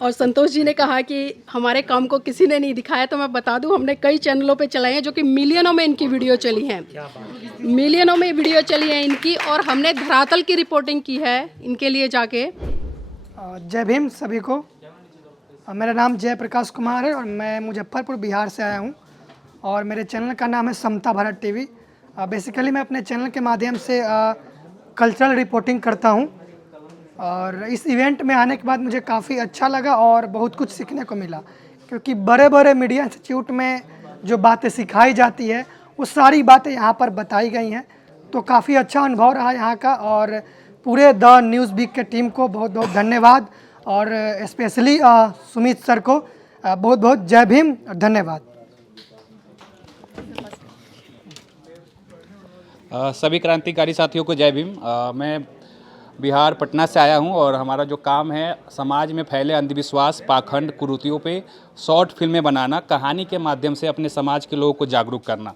और संतोष जी ने कहा कि हमारे काम को किसी ने नहीं दिखाया, तो मैं बता दूं, हमने कई चैनलों पे चलाए हैं, जो कि मिलियनों में इनकी वीडियो चली हैं, मिलियनों में वीडियो चली है इनकी। और हमने धरातल की रिपोर्टिंग की है इनके लिए जाके। जय भीम सभी को। मेरा नाम जयप्रकाश कुमार है और मैं मुजफ्फरपुर बिहार से आया हूँ, और मेरे चैनल का नाम है समता भारत टीवी। बेसिकली मैं अपने चैनल के माध्यम से कल्चरल रिपोर्टिंग करता हूँ, और इस इवेंट में आने के बाद मुझे काफ़ी अच्छा लगा और बहुत कुछ सीखने को मिला, क्योंकि बड़े बड़े मीडिया इंस्टीट्यूट में जो बातें सिखाई जाती है वो सारी बातें यहाँ पर बताई गई हैं। तो काफ़ी अच्छा अनुभव रहा यहाँ का, और पूरे द न्यूज़ वीक के टीम को बहुत बहुत धन्यवाद, और स्पेशली सुमित सर को बहुत बहुत जय भीम और धन्यवाद। सभी क्रांतिकारी साथियों को जय भीम। मैं बिहार पटना से आया हूं, और हमारा जो काम है समाज में फैले अंधविश्वास, पाखंड, कुरीतियों पे शॉर्ट फिल्में बनाना, कहानी के माध्यम से अपने समाज के लोगों को जागरूक करना।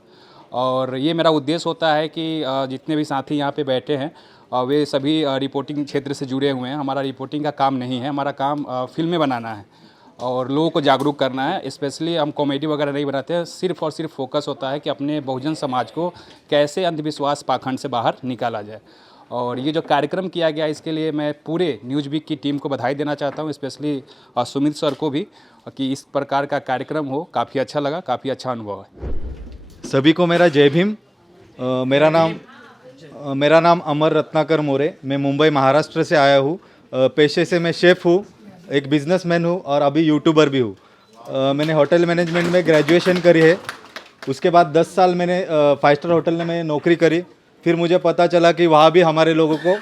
और ये मेरा उद्देश्य होता है कि जितने भी साथी यहाँ पे बैठे हैं वे सभी रिपोर्टिंग क्षेत्र से जुड़े हुए हैं। हमारा रिपोर्टिंग का काम नहीं है, हमारा काम फिल्में बनाना है और लोगों को जागरूक करना है। स्पेशली हम कॉमेडी वगैरह नहीं बनाते हैं, सिर्फ और सिर्फ फोकस होता है कि अपने बहुजन समाज को कैसे अंधविश्वास, पाखंड से बाहर निकाला जाए। और ये जो कार्यक्रम किया गया, इसके लिए मैं पूरे न्यूज़ वीक की टीम को बधाई देना चाहता हूँ, स्पेशली सुमित सर को भी, कि इस प्रकार का कार्यक्रम हो। काफ़ी अच्छा लगा, काफ़ी अच्छा अनुभव है। सभी को मेरा जय भीम। मेरा नाम अमर रत्नाकर मोरे, मैं मुंबई महाराष्ट्र से आया हूँ। पेशे से मैं शेफ़ हूँ, एक बिजनेसमैन हूँ और अभी यूट्यूबर भी हूँ। मैंने होटल मैनेजमेंट में ग्रेजुएशन करी है। उसके बाद 10 साल मैंने 5 स्टार होटल में नौकरी करी। फिर मुझे पता चला कि वहाँ भी हमारे लोगों को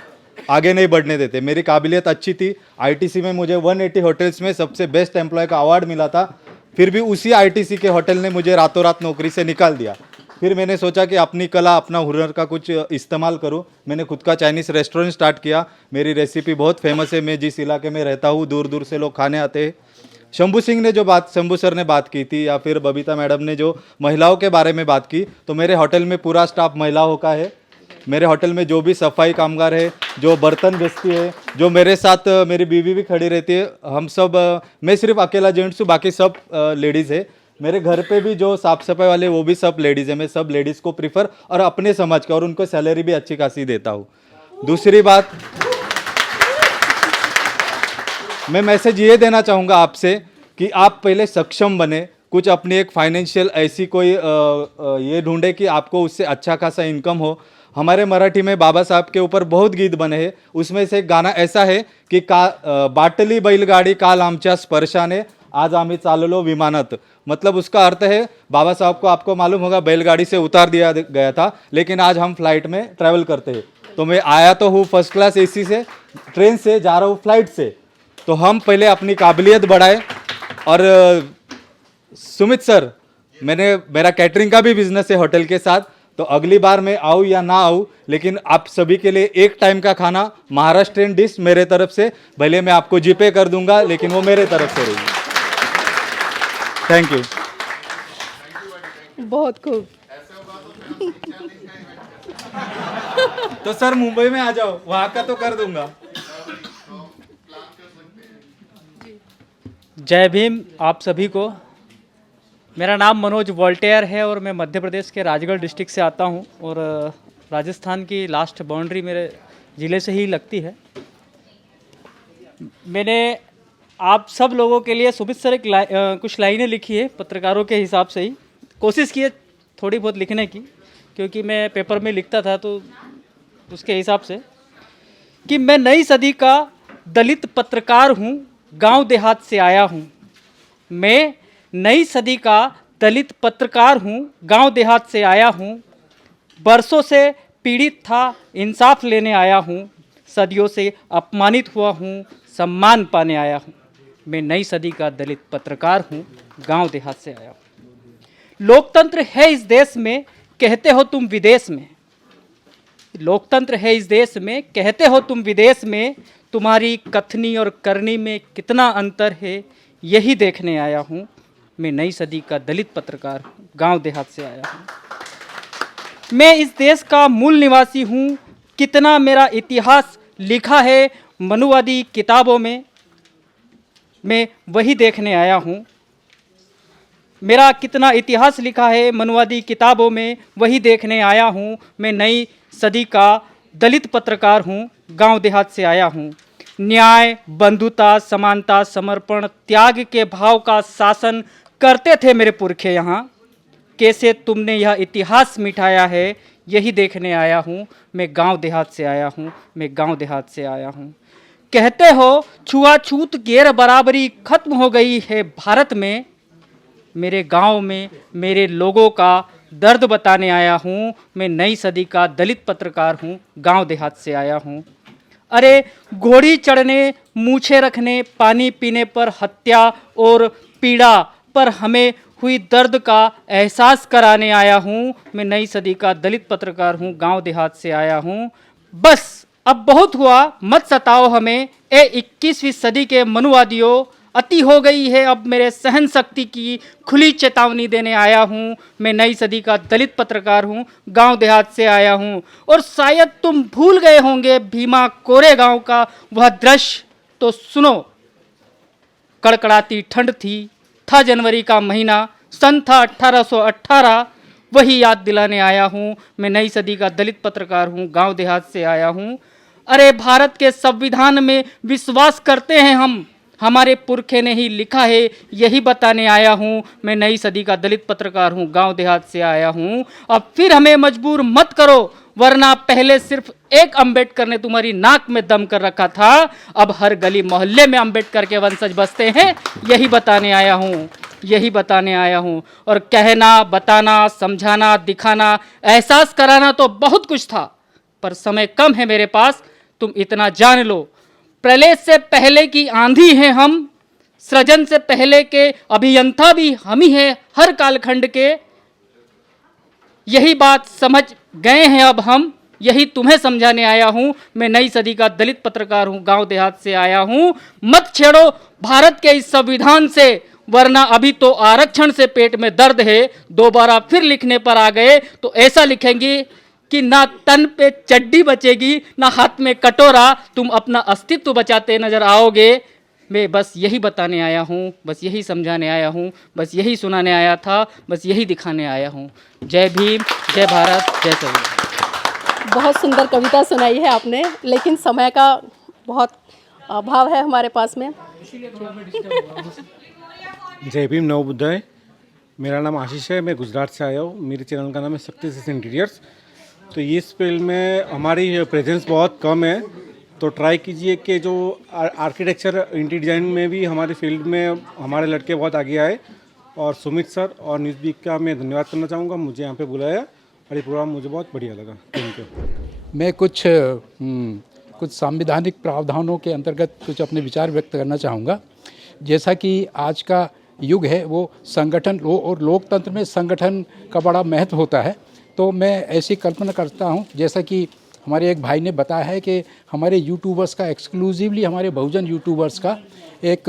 आगे नहीं बढ़ने देते। मेरी काबिलियत अच्छी थी। ITC में मुझे 180 होटल्स में सबसे बेस्ट एम्प्लॉय का अवार्ड मिला था। फिर भी उसी ITC के होटल ने मुझे रातों रात नौकरी से निकाल दिया। फिर मैंने सोचा कि अपनी कला, अपना हुनर का कुछ इस्तेमाल करूं। मैंने खुद का चाइनीज़ रेस्टोरेंट स्टार्ट किया। मेरी रेसिपी बहुत फेमस है। मैं जिस इलाके में रहता हूं, दूर दूर से लोग खाने आते हैं। शंभू सर ने बात की थी, या फिर बबीता मैडम ने जो महिलाओं के बारे में बात की, तो मेरे होटल में पूरा स्टाफ महिलाओं का है। मेरे होटल में जो भी सफाई कामगार है, जो बर्तन बेचती है, जो मेरे साथ मेरी बीवी भी खड़ी रहती है, हम सब, मैं सिर्फ अकेला जेंट्स हूँ, बाकी सब लेडीज़ है। मेरे घर पे भी जो साफ सफाई वाले वो भी सब लेडीज़ है। मैं सब लेडीज़ को प्रीफर, और अपने समाज का, और उनको सैलरी भी अच्छी खासी देता हूँ। दूसरी बात, मैं मैसेज ये देना चाहूँगा आपसे कि आप पहले सक्षम बने, कुछ अपनी एक फाइनेंशियल ऐसी कोई ये ढूंढे कि आपको उससे अच्छा खासा इनकम हो। हमारे मराठी में बाबा साहब के ऊपर बहुत गीत बने हैं। उसमें से एक गाना ऐसा है कि बाटली बैलगाडी काल आमच्या स्पर्शाने आज आम्ही चाललो विमानात। मतलब उसका अर्थ है, बाबा साहब को, आपको मालूम होगा, बैलगाड़ी से उतार दिया गया था, लेकिन आज हम फ्लाइट में ट्रैवल करते हैं। तो मैं आया तो हूँ फर्स्ट क्लास AC से, ट्रेन से, जा रहा हूँ फ्लाइट से। तो हम पहले अपनी काबिलियत बढ़ाए। और सुमित सर, मेरा कैटरिंग का भी बिजनेस है होटल के साथ, तो अगली बार मैं आऊँ या ना आऊँ, लेकिन आप सभी के लिए एक टाइम का खाना महाराष्ट्रियन डिश मेरे तरफ से, भले मैं आपको जीपे कर दूंगा, लेकिन वो मेरे तरफ से रहेगी। Thank you. बहुत खूब। तो सर मुंबई में आ जाओ, वहाँ का तो कर दूंगा। जय भीम आप सभी को। मेरा नाम मनोज वोल्टेयर है और मैं मध्य प्रदेश के राजगढ़ डिस्ट्रिक्ट से आता हूं और राजस्थान की लास्ट बाउंड्री मेरे ज़िले से ही लगती है। मैंने आप सब लोगों के लिए सुमित सर कुछ लाइनें लिखी है, पत्रकारों के हिसाब से ही कोशिश की है थोड़ी बहुत लिखने की, क्योंकि मैं पेपर में लिखता था तो उसके हिसाब से कि मैं नई सदी का दलित पत्रकार हूँ, गांव देहात से आया हूँ। मैं नई सदी का दलित पत्रकार हूँ, गांव देहात से आया हूँ। बरसों से पीड़ित था, इंसाफ लेने आया हूँ। सदियों से अपमानित हुआ हूँ, सम्मान पाने आया हूँ। मैं नई सदी का दलित पत्रकार हूँ, गांव देहात से आया हूँ। लोकतंत्र है इस देश में, कहते हो तुम विदेश में। लोकतंत्र है इस देश में, कहते हो तुम विदेश में। तुम्हारी कथनी और करनी में कितना अंतर है, यही देखने आया हूँ। मैं नई सदी का दलित पत्रकार हूँ, गांव देहात से आया हूँ। मैं इस देश का मूल निवासी हूँ। कितना मेरा इतिहास लिखा है मनुवादी किताबों में, मैं वही देखने आया हूँ। मेरा कितना इतिहास लिखा है मनुवादी किताबों में, वही देखने आया हूँ। मैं नई सदी का दलित पत्रकार हूँ, गांव देहात से आया हूँ। न्याय, बंधुता, समानता, समर्पण, त्याग के भाव का शासन करते थे मेरे पुरखे यहाँ। कैसे तुमने यह इतिहास मिटाया है, यही देखने आया हूँ। मैं गांव देहात से आया हूँ, मैं गांव देहात से आया हूँ। कहते हो छुआछूत गैर बराबरी खत्म हो गई है भारत में। मेरे गांव में मेरे लोगों का दर्द बताने आया हूँ। मैं नई सदी का दलित पत्रकार हूँ, गांव देहात से आया हूँ। अरे घोड़ी चढ़ने, मूछें रखने, पानी पीने पर हत्या और पीड़ा पर हमें हुई दर्द का एहसास कराने आया हूँ। मैं नई सदी का दलित पत्रकार हूँ, गांव देहात से आया हूँ। बस अब बहुत हुआ, मत सताओ हमें, ए 21वीं सदी के मनुवादियों। अति हो गई है अब मेरे सहन शक्ति की, खुली चेतावनी देने आया हूँ। मैं नई सदी का दलित पत्रकार हूँ, गांव देहात से आया हूँ। और शायद तुम भूल गए होंगे भीमा कोरेगांव का वह दृश्य, तो सुनो। कड़कड़ाती ठंड थी, था जनवरी का महीना, सन था 1818। वही याद दिलाने आया हूँ। मैं नई सदी का दलित पत्रकार हूँ, गांव देहात से आया हूँ। अरे भारत के संविधान में विश्वास करते हैं हम, हमारे पुरखे ने ही लिखा है, यही बताने आया हूँ। मैं नई सदी का दलित पत्रकार हूँ, गांव देहात से आया हूँ। अब फिर हमें मजबूर मत करो, वरना पहले सिर्फ एक अंबेडकर ने तुम्हारी नाक में दम कर रखा था, अब हर गली मोहल्ले में अंबेडकर के वंशज बसते हैं। यही बताने आया हूँ, यही बताने आया हूँ। और कहना, बताना, समझाना, दिखाना, एहसास कराना तो बहुत कुछ था, पर समय कम है मेरे पास। तुम इतना जान लो, प्रलय से पहले की आंधी हैं हम, सृजन से पहले के अभियंता भी हम ही हैं हर कालखंड के। यही बात समझ गए हैं अब हम, यही तुम्हें समझाने आया हूँ। मैं नई सदी का दलित पत्रकार हूँ, गांव देहात से आया हूँ। मत छेड़ो भारत के इस संविधान से, वरना अभी तो आरक्षण से पेट में दर्द है। दोबारा फिर लिखने पर आ गए तो ऐसा लिखेंगे कि ना तन पे चड्डी बचेगी, ना हाथ में कटोरा। तुम अपना अस्तित्व बचाते नजर आओगे। मैं बस यही बताने आया हूँ, बस यही समझाने आया हूँ, बस यही सुनाने आया था, बस यही दिखाने आया हूँ। जय भीम, जय भारत, जय संविधान। बहुत सुंदर कविता सुनाई है आपने, लेकिन समय का बहुत अभाव है हमारे पास में। जय भीम, नवोदय। मेरा नाम आशीष है, मैं गुजरात से आया हूँ। मेरे चैनल का नाम है शक्ति से इंटीरियर्स। तो इस फील्ड में हमारी प्रेजेंस बहुत कम है, तो ट्राई कीजिए कि जो आर्किटेक्चर इंटीरियर डिज़ाइन में भी हमारे फील्ड में हमारे लड़के बहुत आगे आए। और सुमित सर और न्यूज़वीक का मैं धन्यवाद करना चाहूँगा, मुझे यहाँ पे बुलाया और ये प्रोग्राम मुझे बहुत बढ़िया लगा। Thank you. मैं कुछ संवैधानिक प्रावधानों के अंतर्गत कुछ अपने विचार व्यक्त करना चाहूँगा। जैसा कि आज का युग है वो संगठन और लोकतंत्र में संगठन का बड़ा महत्व होता है, तो मैं ऐसी कल्पना करता हूँ जैसा कि हमारे एक भाई ने बताया है कि हमारे यूट्यूबर्स का एक्सक्लूसिवली हमारे बहुजन यूट्यूबर्स का एक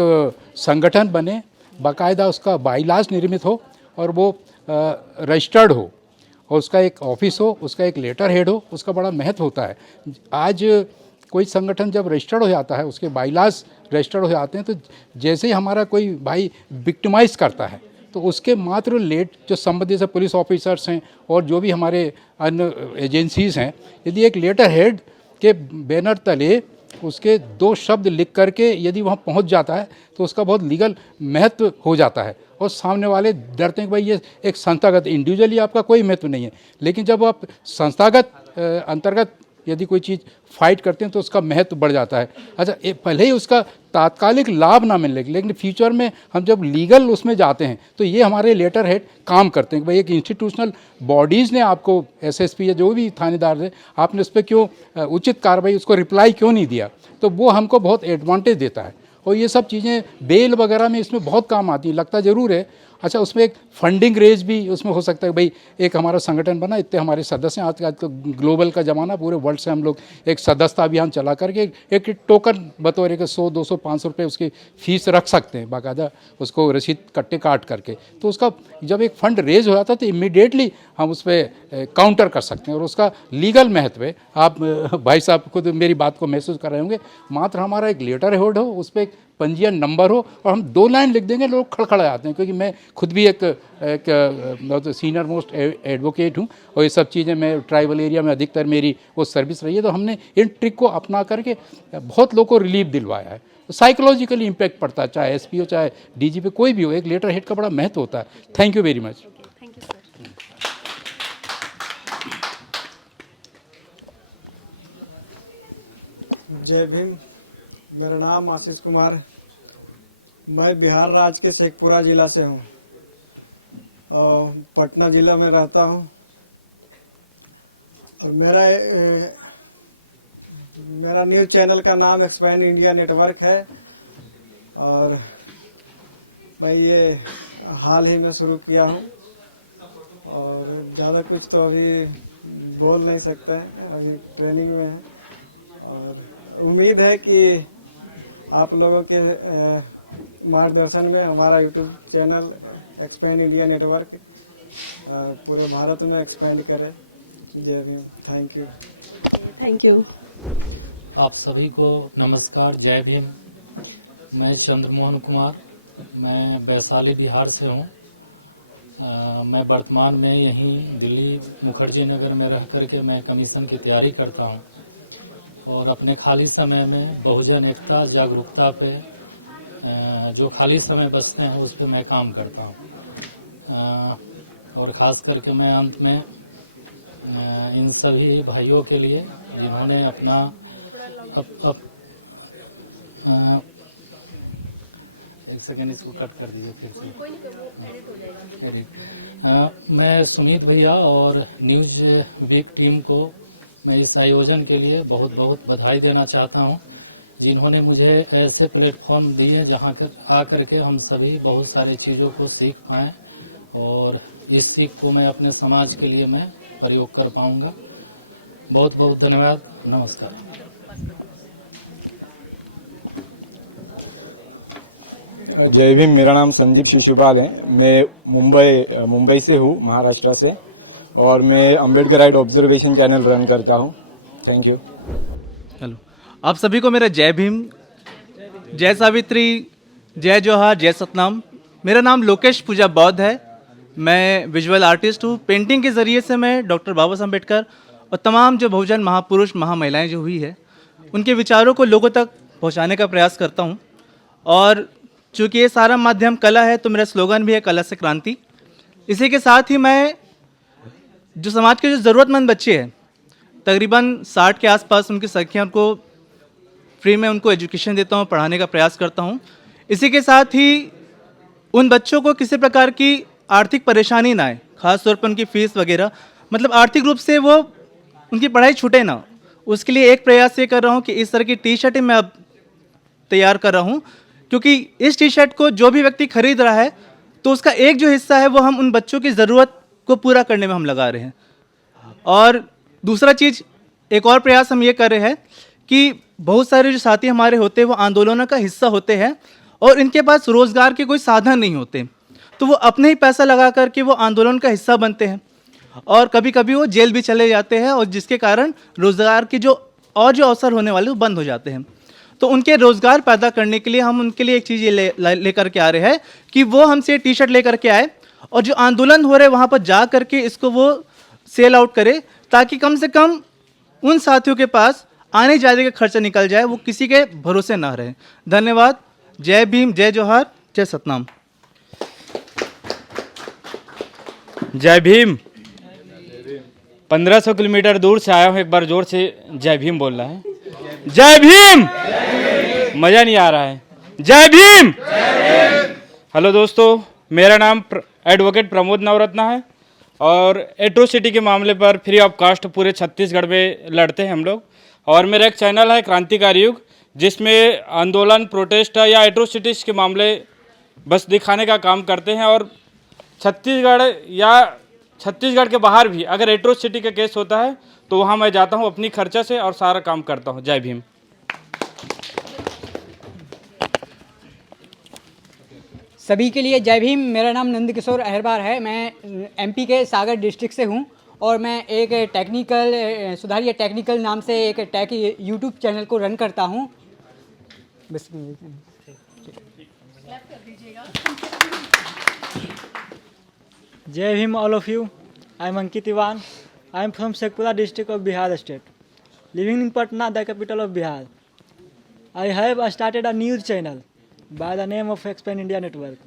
संगठन बने, बाकायदा उसका बाईलाज निर्मित हो और वो रजिस्टर्ड हो और उसका एक ऑफिस हो, उसका एक लेटर हेड हो, उसका बड़ा महत्व होता है। आज कोई संगठन जब रजिस्टर्ड हो जाता है, उसके बाइलास रजिस्टर्ड हो जाते हैं, तो जैसे ही हमारा कोई भाई विक्टिमाइज़ करता है तो उसके मात्र लेट जो संबंधित पुलिस ऑफिसर्स हैं और जो भी हमारे अन्य एजेंसीज़ हैं, यदि एक लेटर हेड के बैनर तले उसके 2 शब्द लिख करके यदि वहाँ पहुँच जाता है तो उसका बहुत लीगल महत्व हो जाता है और सामने वाले डरते हैं कि भाई ये एक संस्थागत, इंडिविजुअली आपका कोई महत्व नहीं है, लेकिन जब आप संस्थागत अंतर्गत यदि कोई चीज़ फाइट करते हैं तो उसका महत्व बढ़ जाता है। अच्छा, भले ही उसका तात्कालिक लाभ ना मिले, लेकिन फ्यूचर में हम जब लीगल उसमें जाते हैं तो ये हमारे लेटर हेड काम करते हैं कि भाई एक इंस्टीट्यूशनल बॉडीज़ ने आपको, एसएसपी या जो भी थानेदार है, आपने उस पर क्यों उचित कार्रवाई, उसको रिप्लाई क्यों नहीं दिया, तो वो हमको बहुत एडवांटेज देता है। और ये सब चीज़ें बेल वगैरह में इसमें बहुत काम आती हैं, लगता ज़रूर है। अच्छा, उसमें एक फंडिंग रेज भी उसमें हो सकता है, भाई एक हमारा संगठन बना, इतने हमारे सदस्य हैं, आज तो ग्लोबल का ज़माना, पूरे वर्ल्ड से हम लोग एक सदस्यता अभियान चला करके एक टोकन बतौर के 100, 200, 500 रुपये उसकी फीस रख सकते हैं, बाकायदा उसको रसीद कट्टे काट करके। तो उसका जब एक फंड रेज हो जाता है तो इमीडिएटली हम उस पर काउंटर कर सकते हैं और उसका लीगल महत्व है। आप भाई साहब खुद मेरी बात को महसूस कर रहे होंगे, मात्र हमारा एक लेटर हेड हो, उस पर एक पंजीयन नंबर हो और हम 2 लाइन लिख देंगे, लोग खड़खड़ा जाते हैं। क्योंकि मैं खुद भी एक बहुत सीनियर मोस्ट एडवोकेट हूँ और ये सब चीज़ें मैं ट्राइबल एरिया में अधिकतर मेरी वो सर्विस रही है, तो हमने इन ट्रिक को अपना करके बहुत लोगों को रिलीफ दिलवाया है। साइकोलॉजिकली इम्पैक्ट पड़ता है, चाहे एसपी हो चाहे डीजीपी कोई भी हो, एक लेटर हेड का बड़ा महत्व होता है। Thank you very much. जय भीम। मेरा नाम आशीष कुमार है। मैं बिहार राज्य के शेखपुरा ज़िला से हूँ और पटना ज़िला में रहता हूँ और मेरा न्यूज़ चैनल का नाम एक्सपैंड इंडिया नेटवर्क है और मैं ये हाल ही में शुरू किया हूँ और ज़्यादा कुछ तो अभी बोल नहीं सकते हैं, अभी ट्रेनिंग में है और उम्मीद है कि आप लोगों के मार्गदर्शन में हमारा YouTube channel expand India network पूरे भारत में एक्सपैंड करे। जय Bhim. Thank you. Thank you. आप सभी को नमस्कार, जय भीम। मैं चंद्रमोहन कुमार, मैं वैशाली बिहार से हूँ। मैं वर्तमान में यहीं दिल्ली मुखर्जी नगर में रह करके मैं कमीशन की तैयारी करता हूँ और अपने खाली समय में बहुजन एकता जागरूकता पे जो खाली समय बचते हैं उस पे मैं काम करता हूँ। और ख़ास करके मैं अंत में इन सभी भाइयों के लिए जिन्होंने अपना एक सेकेंड इसको कट कर दीजिए फिर से एडिट। मैं सुमित भैया और न्यूज़ वीक टीम को मैं इस आयोजन के लिए बहुत बहुत बधाई देना चाहता हूं, जिन्होंने मुझे ऐसे प्लेटफॉर्म दिए जहां आकर के हम सभी बहुत सारे चीज़ों को सीख पाएँ और इस सीख को मैं अपने समाज के लिए मैं प्रयोग कर पाऊंगा। बहुत बहुत धन्यवाद। नमस्कार। जय भीम। मेरा नाम संदीप शिशुपाल है। मैं मुंबई से हूँ, महाराष्ट्र से, और मैं Ambedkar right observation channel run करता हूँ। Thank you. हेलो, आप सभी को मेरा जय भीम, जय सावित्री, जय जोहार, जय सतनाम। मेरा नाम लोकेश पूजा बौद्ध है। मैं विजुअल आर्टिस्ट हूँ। पेंटिंग के ज़रिए से मैं डॉक्टर बाबा साहब अम्बेडकर और तमाम जो बहुजन महापुरुष महामहिलाएं जो हुई है उनके विचारों को लोगों तक पहुँचाने का प्रयास करता हूँ। और चूँकि ये सारा माध्यम कला है तो मेरा स्लोगन भी है कला से क्रांति। इसी के साथ ही मैं जो समाज के जो ज़रूरतमंद बच्चे हैं, तकरीबन 60 के आसपास उनकी संख्या, उनको फ्री में उनको एजुकेशन देता हूँ, पढ़ाने का प्रयास करता हूँ। इसी के साथ ही उन बच्चों को किसी प्रकार की आर्थिक परेशानी ना आए, ख़ास तौर पर उनकी फ़ीस वगैरह, मतलब आर्थिक रूप से वो उनकी पढ़ाई छूटे ना, उसके लिए एक प्रयास ये कर रहा हूँ कि इस तरह की टी शर्टें मैं अब तैयार कर रहा हूँ, क्योंकि इस टी शर्ट को जो भी व्यक्ति खरीद रहा है तो उसका एक जो हिस्सा है वो हम उन बच्चों की ज़रूरत को पूरा करने में हम लगा रहे हैं। और दूसरा चीज़, एक और प्रयास हम ये कर रहे हैं कि बहुत सारे जो साथी हमारे होते हैं वो आंदोलनों का हिस्सा होते हैं और इनके पास रोज़गार के कोई साधन नहीं होते, तो वो अपने ही पैसा लगा करके वो आंदोलन का हिस्सा बनते हैं और कभी कभी वो जेल भी चले जाते हैं और जिसके कारण रोज़गार के जो अवसर होने वाले वो बंद हो जाते हैं। तो उनके रोज़गार पैदा करने के लिए हम उनके लिए एक चीज़ ये लेकर के आ रहे हैं कि वो हमसे टी शर्ट लेकर के आए और जो आंदोलन हो रहे हैं वहाँ पर जा करके इसको वो सेल आउट करे, ताकि कम से कम उन साथियों के पास आने जाने का खर्चा निकल जाए, वो किसी के भरोसे ना रहे। धन्यवाद। जय भीम, जय जोहार, जय सतनाम। जय भीम। 1500 किलोमीटर दूर से आया हूँ, एक बार जोर से जय भीम बोल रहा है। जय भीम। मज़ा नहीं आ रहा है। जय भीम। हेलो दोस्तों, मेरा नाम एडवोकेट प्रमोद नवरत्ना है और एट्रोसिटी के मामले पर फ्री ऑफ कास्ट पूरे छत्तीसगढ़ में लड़ते हैं हम लोग। और मेरा एक चैनल है क्रांतिकारी युग, जिसमें आंदोलन, प्रोटेस्ट या एट्रोसिटीज़ के मामले बस दिखाने का काम करते हैं। और छत्तीसगढ़ या छत्तीसगढ़ के बाहर भी अगर एट्रोसिटी का केस होता है तो वहाँ मैं जाता हूँ अपनी खर्चा से और सारा काम करता हूँ। जय भीम। सभी के लिए जय भीम। मेरा नाम नंदकिशोर अहरबार है। मैं एमपी के सागर डिस्ट्रिक्ट से हूँ और मैं एक टेक्निकल सुधारिया टेक्निकल नाम से एक टेक यूट्यूब चैनल को रन करता हूँ। बस जय Bhim all of you. I am Ankit Iwan. I am from Sheikhpura district of Bihar state, living in Patna, the capital of Bihar. I have started a news channel by the name of Expand India Network.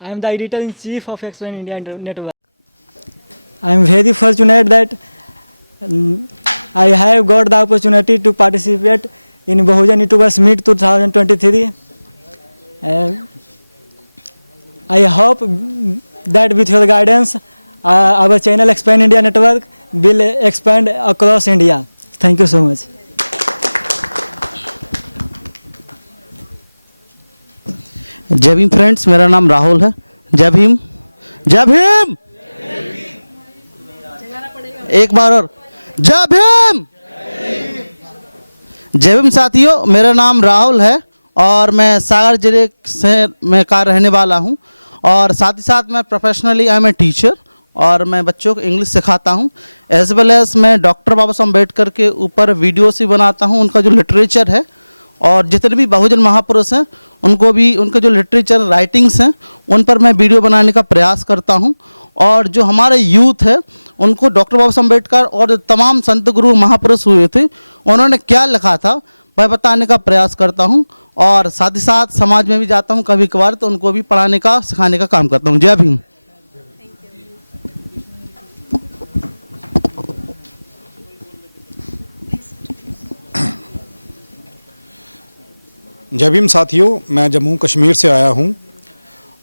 I am the editor-in-chief of Expand India Network. I am very fortunate that I have got the opportunity to participate in Bahujan YouTubers Meet 2023. I hope that with your guidance, our channel Expand India Network will expand across India. Thank you so much. जय Bhim friends, मेरा नाम राहुल है। जय भीम। जय भीम। एक बार और जय भीम। जय भीम साथियों, मेरा नाम राहुल है और मैं सागर जिले से मैं का रहने वाला हूं और साथ ही साथ मैं professionally I am a teacher और मैं बच्चों को इंग्लिश सिखाता हूं, एज वेल एज मैं डॉक्टर बाबा साहब अम्बेडकर के ऊपर वीडियोस भी बनाता हूं। उनका जो लिटरेचर है और जितने भी बहुजन महापुरुष हैं उनको भी उनके जो लिटरेचर राइटिंग्स हैं उन पर मैं वीडियो बनाने का प्रयास करता हूं। और जो हमारे यूथ है उनको डॉक्टर बाबा साहब अम्बेडकर और जो तमाम संत गुरु महापुरुष हुए थे उन्होंने क्या लिखा था वह बताने का प्रयास करता हूं। और साथ ही साथ समाज में भी जाता हूं कभी कभार, तो उनको भी पढ़ाने का सिखाने का काम करता हूं। जय भीम। जय भीम साथियों, मैं जम्मू कश्मीर से आया हूं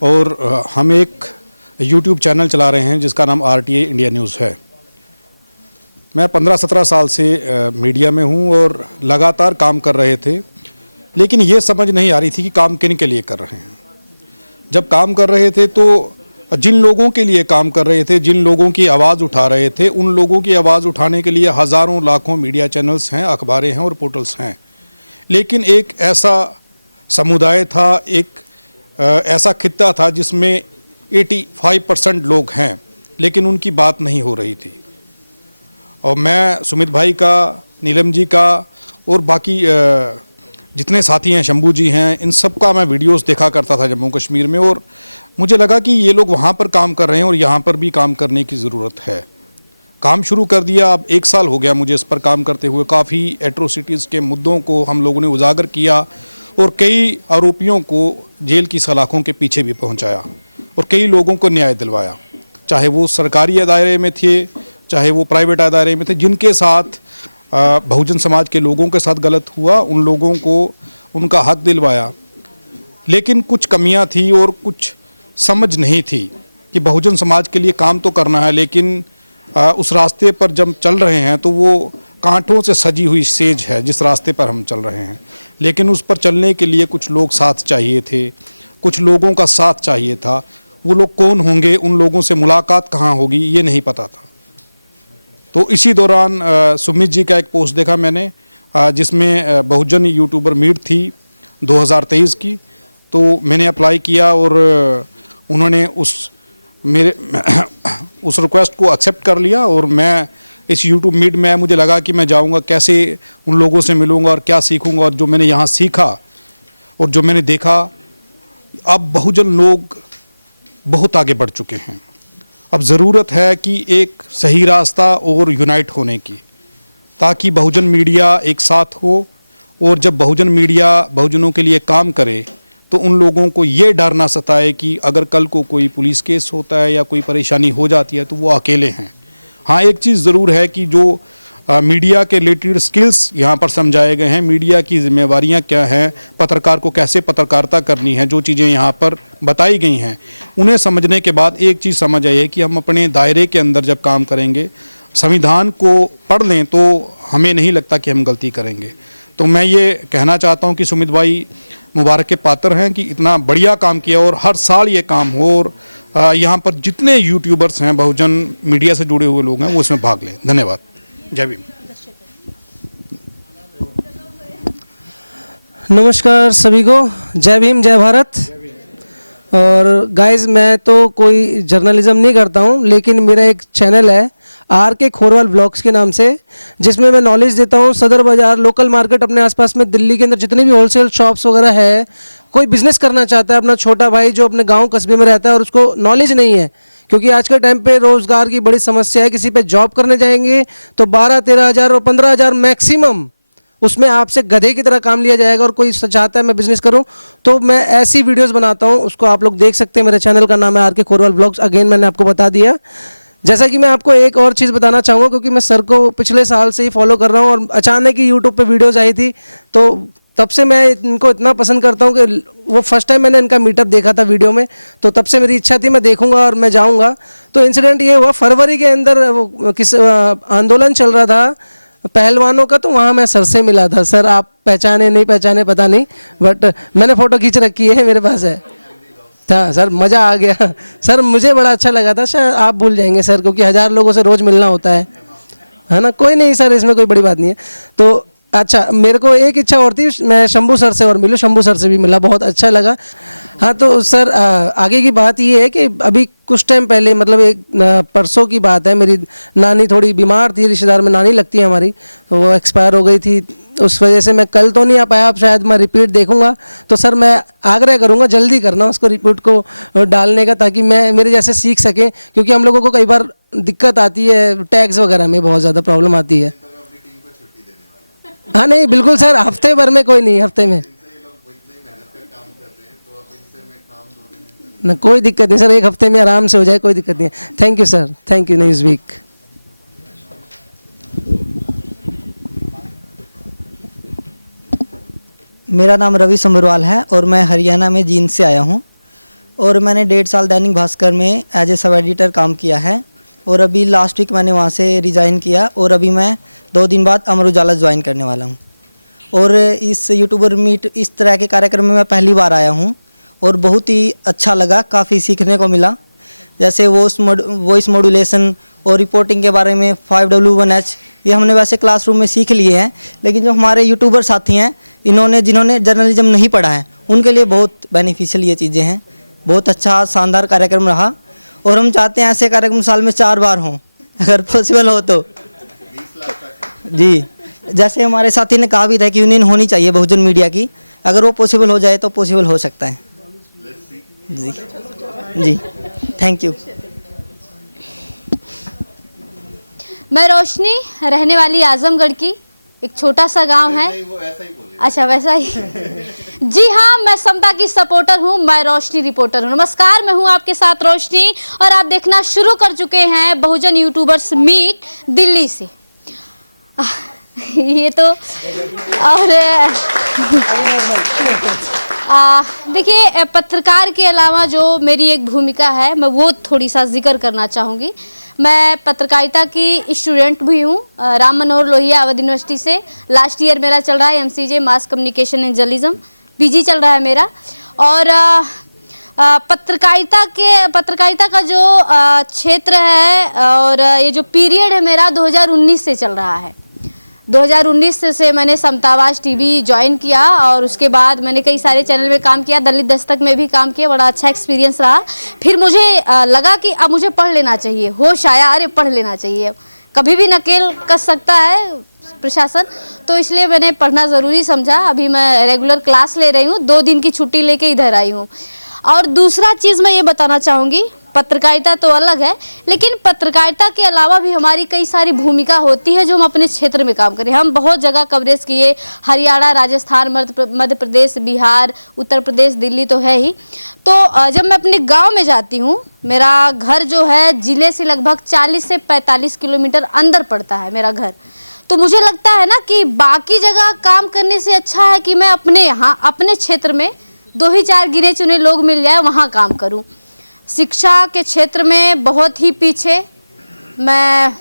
और हम एक YouTube चैनल चला रहे हैं जिसका नाम RTA इंडिया न्यूज़ है। मैं 15-17 साल से मीडिया में हूं और लगातार काम कर रहे थे, लेकिन ये समझ नहीं आ रही थी कि काम किन के लिए कर रहे हैं। जब काम कर रहे थे तो जिन लोगों के लिए काम कर रहे थे, जिन लोगों की आवाज़ उठा रहे थे, उन लोगों की आवाज़ उठाने के लिए हज़ारों लाखों मीडिया चैनल्स हैं, अखबारें हैं और पोर्टल्स हैं। लेकिन एक ऐसा समुदाय था, एक ऐसा खित्ता था जिसमें 85% लोग हैं लेकिन उनकी बात नहीं हो रही थी। और मैं सुमित भाई का, नीलम जी का और बाकी जितने साथी हैं, शंभू जी हैं, इन सब का मैं वीडियोस देखा करता था जम्मू कश्मीर में और मुझे लगा कि ये लोग वहाँ पर काम कर रहे हैं और यहाँ पर भी काम करने की ज़रूरत है। काम शुरू कर दिया। अब 1 साल हो गया मुझे इस पर काम करते हुए। काफ़ी एट्रोसिटीज़ के मुद्दों को हम लोगों ने उजागर किया और कई आरोपियों को जेल की सलाखों के पीछे भी पहुंचाया और कई लोगों को न्याय दिलवाया, चाहे वो सरकारी अदारे में थे, चाहे वो प्राइवेट अदारे में थे। जिनके साथ बहुजन समाज के लोगों के साथ गलत हुआ, उन लोगों को उनका हक दिलवाया। लेकिन कुछ कमियां थी और कुछ समझ नहीं थी कि बहुजन समाज के लिए काम तो करना है, लेकिन उस रास्ते पर जब चल रहे हैं तो वो कांटों से सजी हुई सेज है जिस रास्ते पर हम चल रहे हैं। लेकिन उस पर चलने के लिए कुछ लोग साथ चाहिए थे, कुछ लोगों का साथ चाहिए था। वो लोग कौन होंगे, उन लोगों से मुलाकात कहाँ होगी, ये नहीं पता था। तो इसी दौरान सुमित जी का एक पोस्ट देखा मैंने जिसमें बहुजन यूट्यूबर मीट थी 2023 की। तो मैंने अप्लाई किया और उन्होंने उस रिक्वेस्ट को एक्सेप्ट कर लिया और मैं इस यूट्यूब मीट में मुझे लगा कि मैं जाऊंगा, कैसे उन लोगों से मिलूंगा और क्या सीखूंगा। और जो मैंने यहाँ सीखा और जो मैंने देखा, अब बहुजन लोग बहुत आगे बढ़ चुके हैं। अब ज़रूरत है कि एक सही रास्ता और यूनाइट होने की, ताकि बहुजन मीडिया एक साथ हो। और जब बहुजन मीडिया बहुजनों के लिए काम करे तो उन लोगों को ये डर ना सताए कि अगर कल को कोई पुलिस केस होता है या कोई परेशानी हो जाती है तो वो अकेले हैं। हाँ, एक चीज़ ज़रूर है कि जो मीडिया के रिलेटेड स्किल्स यहाँ पर समझाए गए हैं, मीडिया की जिम्मेवारियाँ क्या हैं, पत्रकार को कैसे पत्रकारिता करनी है, जो चीज़ें यहाँ पर बताई गई हैं, उन्हें समझने के बाद एक चीज़ समझ आई है कि हम अपने दायरे के अंदर जब काम करेंगे, संविधान को पढ़ लें, तो हमें नहीं लगता कि हम गलती करेंगे। तो मैं ये कहना चाहता हूँ कि सुमित भाई मुबारक के पात्र हैं कि इतना बढ़िया काम किया और हर साल ये काम हो और यहाँ पर जितने यूट्यूबर्स हैं, बहुजन मीडिया से जुड़े हुए लोग हैं, वो इसमें भाग लें। धन्यवाद। जय भीम। नमस्कार सभी को, जय भीम, जय भारत। और गाइस, मैं तो कोई जर्नलिज्म नहीं करता हूँ, लेकिन मेरा एक चैनल है RK खोरवाल व्लॉग्स के नाम से, जिसमें मैं नॉलेज देता हूँ सदर बाज़ार, लोकल मार्केट, अपने आसपास में दिल्ली के अंदर जितने भी होलसेल शॉप्स वगैरह है। कोई बिज़नेस करना चाहता है, अपना छोटा भाई जो अपने गांव कस्बे में रहता है और उसको नॉलेज नहीं है, क्योंकि आज के टाइम पे रोज़गार की बड़ी समस्या है। किसी पे जॉब करने जाएंगे तो 12-13 हज़ार और 15 हज़ार मैक्सिमम, उसमें आपसे गधे की तरह काम लिया जाएगा। और कोई चाहता है मैं बिज़नेस करूं, तो मैं ऐसी वीडियोस बनाता हूं, उसको आप लोग देख सकते हैं। मेरे चैनल का नाम है RK खोरवाल व्लॉग्स। अगेन मैंने आपको बता दिया। जैसा कि मैं आपको एक और चीज़ बताना चाहूँगा, क्योंकि मैं सर को पिछले साल से ही फॉलो कर रहा हूँ और अचानक ही यूट्यूब पे वीडियोज़ आई थी, तो तब से मैं इनको इतना पसंद करता हूँ कि वो फर्स्ट टाइम मैंने इनका मीटअप देखा था वीडियो में, तो तब से मेरी इच्छा थी मैं देखूंगा और मैं जाऊंगा। तो इंसिडेंट ये हुआ, फरवरी के अंदर वो किस आंदोलन चल रहा था पहलवानों का, तो वहाँ मैं सर से मिला था। सर आप पहचाने नहीं पहचाने पता नहीं, बट मैंने फ़ोटो खींच रखी है, मेरे पास है। हाँ सर, मज़ा आ गया सर, मुझे बड़ा अच्छा लगा था। शायद आप भूल जाएंगे सर, क्योंकि 1000 लोगों से रोज़ मिलना होता है ना। कोई नहीं सर, इसमें कोई बड़ी बात नहीं है। तो अच्छा, मेरे को एक इच्छा और थी, मैं शंभू सर से और मिलूँ। शंभू सर से भी मिला, बहुत अच्छा लगा। हाँ तो सर, आगे की बात ये है कि अभी कुछ टाइम पहले, मतलब एक परसों की बात है, मेरी नानी थोड़ी बीमार थी, रिश्तेदार में नानी लगती है हमारी, तो वो एक्सपायर हो गई थी। उस वजह से मैं कल तो नहीं आ पाया, अब शायद मैं रिपीट देखूंगा। तो सर मैं आग्रह करूंगा जल्दी करना उसको रिपीट को डालने का, ताकि मैं मेरे जैसे सीख सकें, क्योंकि हम लोगों को कई बार दिक्कत आती है, टैग्स वगैरह में बहुत ज़्यादा प्रॉब्लम आती है। हाँ नहीं बिल्कुल सर, हफ्ते भर में कोई नहीं, हफ्ते में ना, कोई दिक्कत नहीं सर, एक हफ्ते में आराम से हो जाए, कोई दिक्कत नहीं है। Thank you sir, thank you Newsweek. मेरा नाम रवि समरवाल है और मैं हरियाणा में जींद से आया हूं, और मैंने 1.5 साल दैनिक भास्कर में एज ए सब एडिटर काम किया है, और अभी लास्ट वीक मैंने वहां से रिज़ाइन किया, और अभी मैं 2 दिन बाद अमर उजाला ज्वाइन करने वाला हूं। और इस यूट्यूबर मीट, इस तरह के कार्यक्रम में मैं पहली बार आया हूं और बहुत ही अच्छा लगा, काफ़ी सीखने को मिला। जैसे वॉइस मॉड्यूलेशन और रिपोर्टिंग के बारे में 5W1H, ये हमने वैसे क्लासरूम में सीख लिए हैं, लेकिन जो हमारे यूट्यूबर साथी हैं, जिन्होंने जर्नलिज्म नहीं पढ़ा है, उनके लिए बहुत बेनिफिशियल ये चीज़ें हैं। बहुत अच्छा शानदार कार्यक्रम रहा, और हम चाहते हैं ऐसे कार्यक्रम साल में 4 बार हों, अगर पॉसिबल हो तो। जी, जैसे हमारे साथी ने कहा भी था कि यूनियन होनी चाहिए बहुजन मीडिया की, अगर वो पॉसिबल हो जाए तो पॉसिबल हो सकता है। जी जी, थैंक यू। मैं रोशनी, रहने वाली आजमगढ़ की, एक छोटा सा गांव है। अच्छा वैसा ही जी हाँ, मैं समता की सपोर्टर हूँ, मैं रोशनी रिपोर्टर हूँ। नमस्कार, मैं हूँ आपके साथ रोशनी, और आप देखना शुरू कर चुके हैं बहुजन यूट्यूबर्स मीट दिल्ली से। ये तो और देखिए, पत्रकार के अलावा जो मेरी एक भूमिका है, मैं वो थोड़ी सा जिक्र करना चाहूँगी। मैं पत्रकारिता की स्टूडेंट भी हूँ, राम मनोहर लोहिया अवध यूनिवर्सिटी से। लास्ट ईयर मेरा चल रहा है MCJ mass communication and journalism, PG चल रहा है मेरा। और पत्रकारिता का जो क्षेत्र है और ये जो पीरियड है मेरा 2019 से चल रहा है। 2019 से मैंने समतावाज टीवी ज्वाइन किया और उसके बाद मैंने कई सारे चैनल में काम किया, दलित दस्तक में भी काम किया, बड़ा अच्छा एक्सपीरियंस रहा। फिर मुझे लगा कि अब मुझे पढ़ लेना चाहिए, होश आया अरे पढ़ लेना चाहिए, कभी भी नकेल कस सकता है प्रशासन, तो इसलिए मैंने पढ़ना ज़रूरी समझा। अभी मैं रेगुलर क्लास ले रही हूँ, 2 दिन की छुट्टी लेके इधर आई हूँ। और दूसरा चीज़ मैं ये बताना चाहूँगी, पत्रकारिता तो अलग है, लेकिन पत्रकारिता के अलावा भी हमारी कई सारी भूमिका होती है जो हम अपने क्षेत्र में काम करें। हम बहुत जगह कवरेज किए, हरियाणा, राजस्थान, मध्य प्रदेश, बिहार, उत्तर प्रदेश, दिल्ली तो है ही। तो जब मैं अपने गांव में जाती हूँ, मेरा घर जो है जिले से लगभग 40 से 45 किलोमीटर अंदर पड़ता है मेरा घर, तो मुझे लगता है ना कि बाकी जगह काम करने से अच्छा है कि मैं अपने यहाँ अपने क्षेत्र में 2 ही 4 गिने चुने लोग मिल जाए वहाँ काम करूँ। शिक्षा के क्षेत्र में बहुत ही पीछे, मैं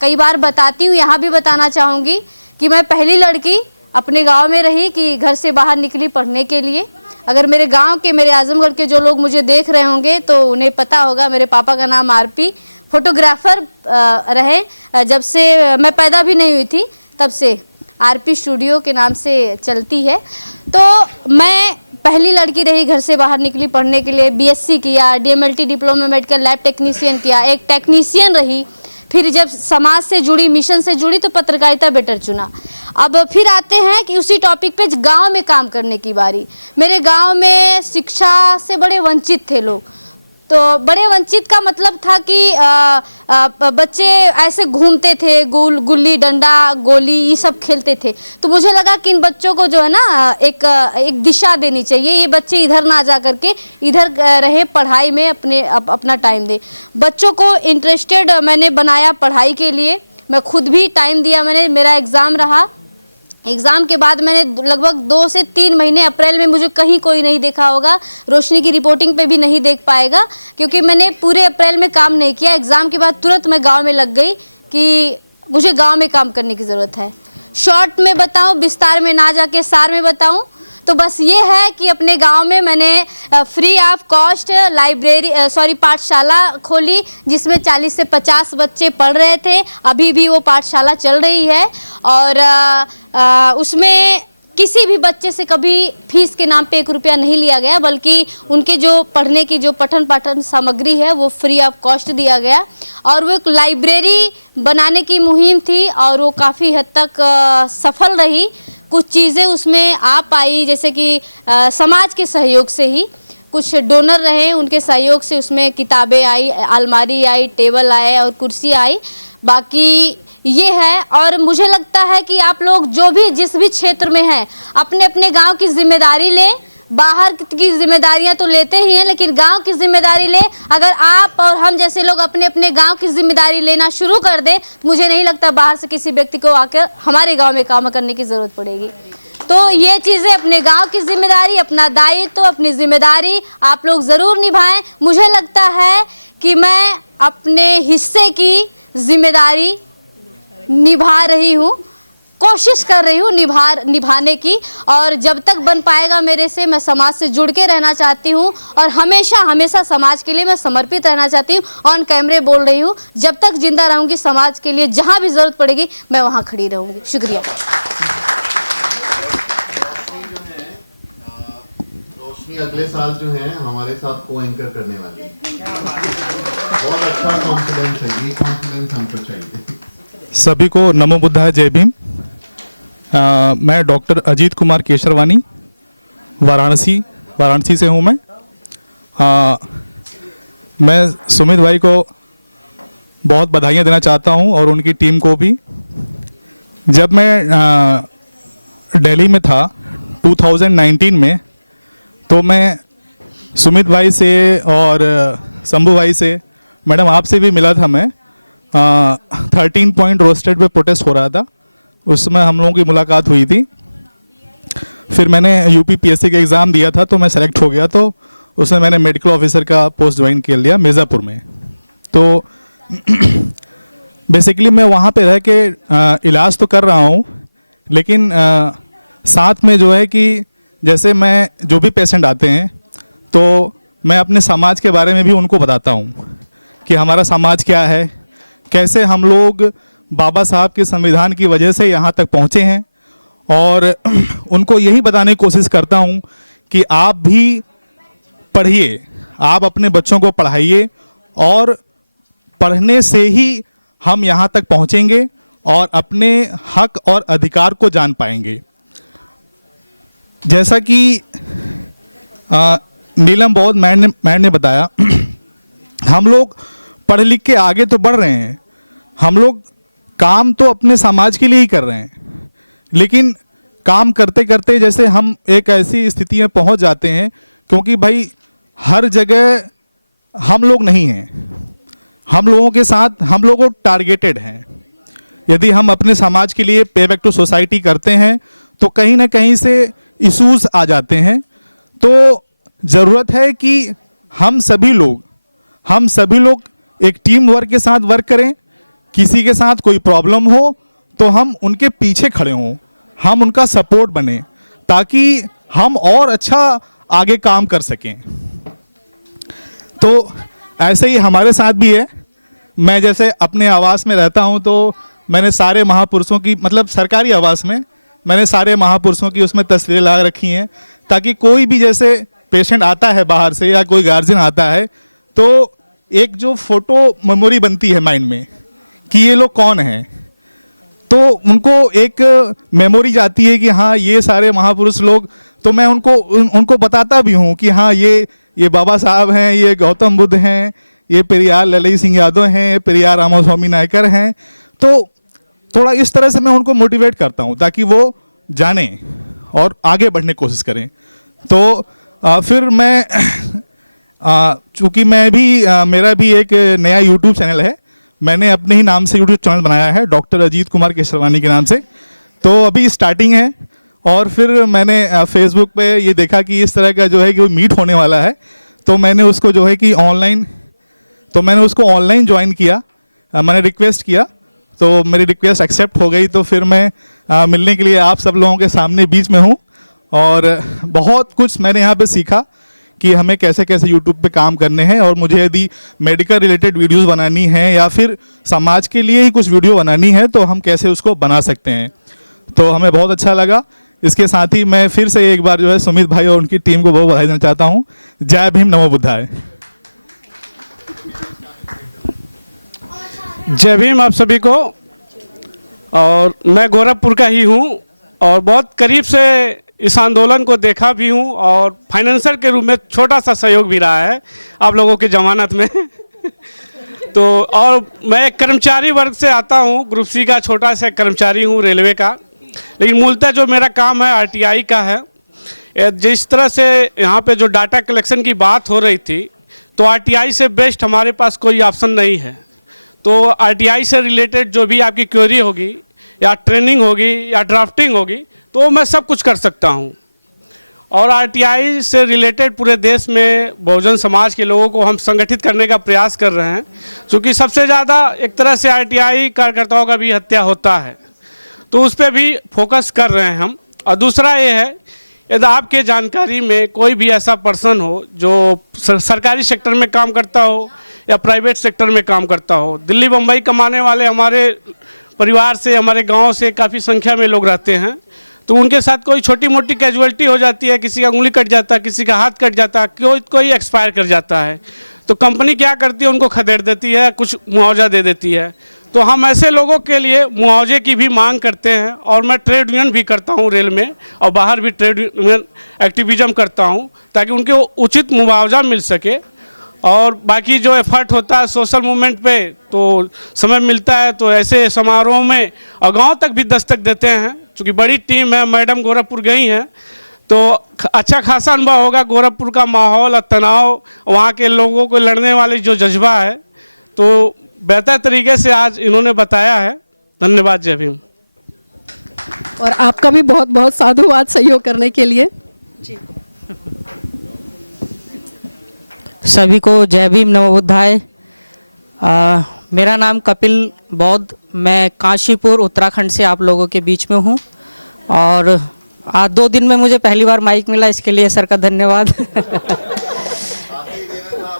कई बार बताती हूँ, यहाँ भी बताना चाहूँगी कि मैं पहली लड़की अपने गांव में रही कि घर से बाहर निकली पढ़ने के लिए। अगर मेरे गांव के, मेरे आजमगढ़ के जो लोग मुझे देख रहे होंगे तो उन्हें पता होगा, मेरे पापा का नाम आरपी, फोटोग्राफर रहे। जब से मैं पैदा भी नहीं हुई थी तब से आरपी स्टूडियो के नाम से चलती है। तो मैं पहली लड़की रही, घर से बाहर निकली पढ़ने के लिए, बीएससी किया, DMLT diploma medical lab technician किया, एक टेक्नीशियन रही। फिर जब समाज से जुड़ी, मिशन से जुड़ी, तो पत्रकारिता बेटर चुना। अब फिर आते हैं कि उसी टॉपिक पे गांव में काम करने की बारी। मेरे गांव में शिक्षा से बड़े वंचित थे लोग, तो बड़े वंचित का मतलब था कि बच्चे ऐसे घूमते थे, गुल्ली डंडा गोली ये सब खेलते थे। तो मुझे लगा कि इन बच्चों को जो है ना एक दिशा देनी चाहिए, ये बच्चे इधर ना जा करके इधर रहे, पढ़ाई में अपना टाइम दे। बच्चों को इंटरेस्टेड मैंने बनाया पढ़ाई के लिए, मैं खुद भी टाइम दिया। मेरा एग्ज़ाम रहा, एग्ज़ाम के बाद मैंने लगभग 2 से 3 महीने, अप्रैल में मुझे कहीं कोई नहीं देखा होगा, रोशनी की रिपोर्टिंग पे भी नहीं देख पाएगा, क्योंकि मैंने पूरे अप्रैल में काम नहीं किया। एग्ज़ाम के बाद तुरंत मैं गांव में लग गई कि मुझे गांव में काम करने की ज़रूरत है। शॉर्ट में बताऊं, विस्तार में ना जाके सार में बताऊं, तो बस ये है कि अपने गांव में मैंने फ्री ऑफ कॉस्ट पाठशाला खोली, जिसमें 40 से 50 बच्चे पढ़ रहे थे। अभी भी वो पाठशाला चल रही है और उसमें किसी भी बच्चे से कभी फीस के नाम पे 1 रुपया नहीं लिया गया, बल्कि उनके जो पढ़ने की जो पठन पाठन सामग्री है वो फ्री ऑफ कॉस्ट दिया गया। और वो एक लाइब्रेरी बनाने की मुहिम थी और वो काफ़ी हद तक सफल रही। कुछ चीज़ें उसमें आ पाई, जैसे कि समाज के सहयोग से ही, कुछ डोनर रहे, उनके सहयोग से उसमें किताबें आई, अलमारी आई, टेबल आए और कुर्सी आई। बाकी ये है। और मुझे लगता है कि आप लोग जो भी जिस भी क्षेत्र में हैं, अपने अपने गांव की जिम्मेदारी लें। बाहर की जिम्मेदारियां तो लेते ही हैं, लेकिन गांव की जिम्मेदारी लें। अगर आप और हम जैसे लोग अपने अपने गांव की जिम्मेदारी लेना शुरू कर दें, तो मुझे नहीं लगता बाहर से किसी व्यक्ति को आकर हमारे गांव में काम करने की ज़रूरत पड़ेगी। तो ये चीज़ें, अपने गांव की जिम्मेदारी, अपना दायित्व, अपनी जिम्मेदारी आप लोग ज़रूर निभाएं। मुझे लगता है कि मैं अपने हिस्से की जिम्मेदारी निभा रही हूँ, कोशिश कर रही हूँ निभाने की। और जब तक बन पाएगा मेरे से, मैं समाज से जुड़ के रहना चाहती हूँ और हमेशा समाज के लिए मैं समर्पित रहना चाहती हूँ। ऑन कैमरे बोल रही हूँ, जब तक जिंदा रहूँगी समाज के लिए जहाँ भी ज़रूरत पड़ेगी मैं वहाँ खड़ी रहूँगी। शुक्रिया। रोशनी अगले साल जो है हमारे साथ को एंकर करने वाली है। बहुत अच्छा कॉन्फिडेंस है, ये कॉन्फिडेंस हमको चाहिए। सभी को नमो बुद्धाय, जय भीम। मैं डॉक्टर अजीत कुमार केशरवानी, वाराणसी से हूँ। मैं सुमित भाई को बहुत बधाइयाँ देना चाहता हूँ और उनकी टीम को भी। जब मैं दिल्ली में था 2019 में, तो मैं सुमित भाई से और शंभू भाई से, मैडम आपसे भी मिला था। मैं 13 पॉइंट रोस्टेड पे प्रोटेस्ट हो रहा था, उसमें हम लोगों की मुलाकात हुई थी। फिर मैंने यूपीपीएससी का एग्ज़ाम दिया था, तो मैं सेलेक्ट हो गया, तो उसमें मैंने मेडिकल ऑफिसर का पोस्ट ज्वाइन कर लिया मिर्ज़ापुर में। तो बेसिकली मैं वहाँ पे रह के इलाज तो कर रहा हूँ, लेकिन साथ में जो है कि जैसे मैं जो भी पेशेंट आते हैं, तो मैं अपने समाज के बारे में भी उनको बताता हूँ कि हमारा समाज क्या है, कैसे हम लोग बाबा साहब के संविधान की वजह से यहाँ तक पहुँचे हैं। और उनको यही बताने की कोशिश करता हूँ कि आप भी पढ़िए, आप अपने बच्चों को पढ़ाइए, और पढ़ने से ही हम यहाँ तक पहुँचेंगे और अपने हक और अधिकार को जान पाएंगे। जैसा कि नीलम बौद्ध मैम ने बताया, हम लोग पढ़ लिख के आगे तो बढ़ रहे हैं, हम लोग काम तो अपने समाज के लिए ही कर रहे हैं, लेकिन काम करते करते जैसे हम एक ऐसी स्थिति में पहुंच जाते हैं, क्योंकि भाई हर जगह हम लोग नहीं हैं, हम लोगों के साथ हम लोग टारगेटेड हैं। यदि हम अपने समाज के लिए पे बैक टू सोसाइटी करते हैं तो कहीं ना कहीं से इश्यूज आ जाते हैं। तो ज़रूरत है कि हम सभी लोग एक टीम वर्क के साथ वर्क करें। किसी के साथ कोई प्रॉब्लम हो तो हम उनके पीछे खड़े हों, हम उनका सपोर्ट बने, ताकि हम और अच्छा आगे काम कर सकें। तो ऐसे ही हमारे साथ भी है। मैं जैसे अपने आवास में रहता हूं, तो मैंने सारे महापुरुषों की, मतलब सरकारी आवास में मैंने सारे महापुरुषों की उसमें तस्वीरें लगा रखी हैं, ताकि कोई भी जैसे पेशेंट आता है बाहर से या कोई गार्जियन आता है तो एक जो फोटो मेमोरी बनती है माइंड में कि ये लोग कौन हैं, तो उनको एक मेमोरी जाती है कि हाँ ये सारे महापुरुष लोग। तो मैं उनको बताता भी हूँ कि हाँ ये बाबा साहब हैं, ये गौतम बुद्ध हैं, ये पेरियार ललई सिंह यादव हैं, पेरियार रामास्वामी नायकर हैं। तो थोड़ा इस तरह से मैं उनको मोटिवेट करता हूँ ताकि वो जाने और आगे बढ़ने की कोशिश करें। तो फिर मैं चूँकि मैं भी मेरा भी एक नया यूट्यूब चैनल है, मैंने अपने ही नाम से यूट्यूब चैनल बनाया है, डॉक्टर अजीत कुमार केशरवानी के नाम से। तो अभी स्टार्टिंग है, और फिर मैंने फेसबुक पे ये देखा कि इस तरह का जो है कि वो मीट होने वाला है, तो मैंने उसको जो है कि ऑनलाइन ज्वाइन किया। मैंने रिक्वेस्ट किया तो मेरी रिक्वेस्ट एक्सेप्ट हो गई। तो फिर मैं मिलने के लिए आप सब लोगों के सामने बीच में हूँ, और बहुत कुछ मैंने यहाँ पे सीखा कि हमें कैसे कैसे यूट्यूब पे काम करने हैं, और मुझे यदि मेडिकल रिलेटेड वीडियोस बनानी है या फिर समाज के लिए ही कुछ वीडियो बनानी है तो हम कैसे उसको बना सकते हैं। तो हमें बहुत अच्छा लगा। इसके साथ ही मैं फिर से एक बार जो है सुमित भाई और उनकी टीम को बहुत बधाई देना चाहता हूँ। जय भीम, नमो बुद्धाय। जय भीम आप सभी को। और मैं गोरखपुर का ही हूँ और बहुत करीब से इस आंदोलन को देखा भी हूँ, और फाइनेंसर के रूप में छोटा सा सहयोग भी रहा है आप लोगों की जमानत में। तो और मैं एक कर्मचारी वर्ग से आता हूँ, ग्रुप सी का छोटा सा कर्मचारी हूँ रेलवे का, लेकिन मूलतः जो मेरा काम है आरटीआई का है। जिस तरह से यहाँ पे जो डाटा कलेक्शन की बात हो रही थी, तो आरटीआई से बेस्ट हमारे पास कोई ऑप्शन नहीं है। तो आरटीआई से रिलेटेड जो भी आपकी क्वेरी होगी या ट्रेनिंग होगी या ड्राफ्टिंग होगी, तो मैं सब कुछ कर सकता हूँ। और आरटीआई से रिलेटेड पूरे देश में बहुजन समाज के लोगों को हम संगठित करने का प्रयास कर रहे हैं, क्योंकि सबसे ज़्यादा एक तरह से आरटीआई कार्यकर्ताओं का भी हत्या होता है, तो उस पर भी फोकस कर रहे हैं हम। और दूसरा ये है, यदि आपके जानकारी में कोई भी ऐसा पर्सन हो जो सरकारी सेक्टर में काम करता हो या प्राइवेट सेक्टर में काम करता हो, दिल्ली बम्बई कमाने वाले हमारे परिवार से, हमारे गांव से काफ़ी संख्या में लोग रहते हैं, तो उनके साथ कोई छोटी मोटी कैजुअलिटी हो जाती है, किसी का उंगली कट जाता है, किसी का हाथ कट जाता है, कोई एक्सपायर कर जाता है, तो कंपनी क्या करती है, उनको खदेड़ देती है, कुछ मुआवजा दे देती है। तो हम ऐसे लोगों के लिए मुआवजे की भी मांग करते हैं, और मैं ट्रेड यूनियन भी करता हूं रेल में, और बाहर भी ट्रेड यूनियन एक्टिविज्म करता हूं, ताकि उनको उचित मुआवजा मिल सके। और बाकी जो एफर्ट होता है सोशल मूवमेंट पे, तो समय मिलता है तो ऐसे समारोह में और गाँव तक भी दस्तक देते हैं। चूँकि बड़ी टीम है, मैडम गोरखपुर गई हैं, तो अच्छा खासा अनुभव होगा गोरखपुर का माहौल और तनाव, वहाँ के लोगों को लड़ने वाली जो जज्बा है, तो बेहतर तरीके से आज इन्होंने बताया है। धन्यवाद। जय भीम। और आपका भी बहुत बहुत साधुवाद सहयोग करने के लिए। जी सभी को जय भीम, नमो बुद्धाय। मेरा नाम कपिल बौद्ध, मैं काशीपुर उत्तराखंड से आप लोगों के बीच में हूँ, और आज 2 दिन में मुझे पहली बार माइक मिला, इसके लिए सर का धन्यवाद।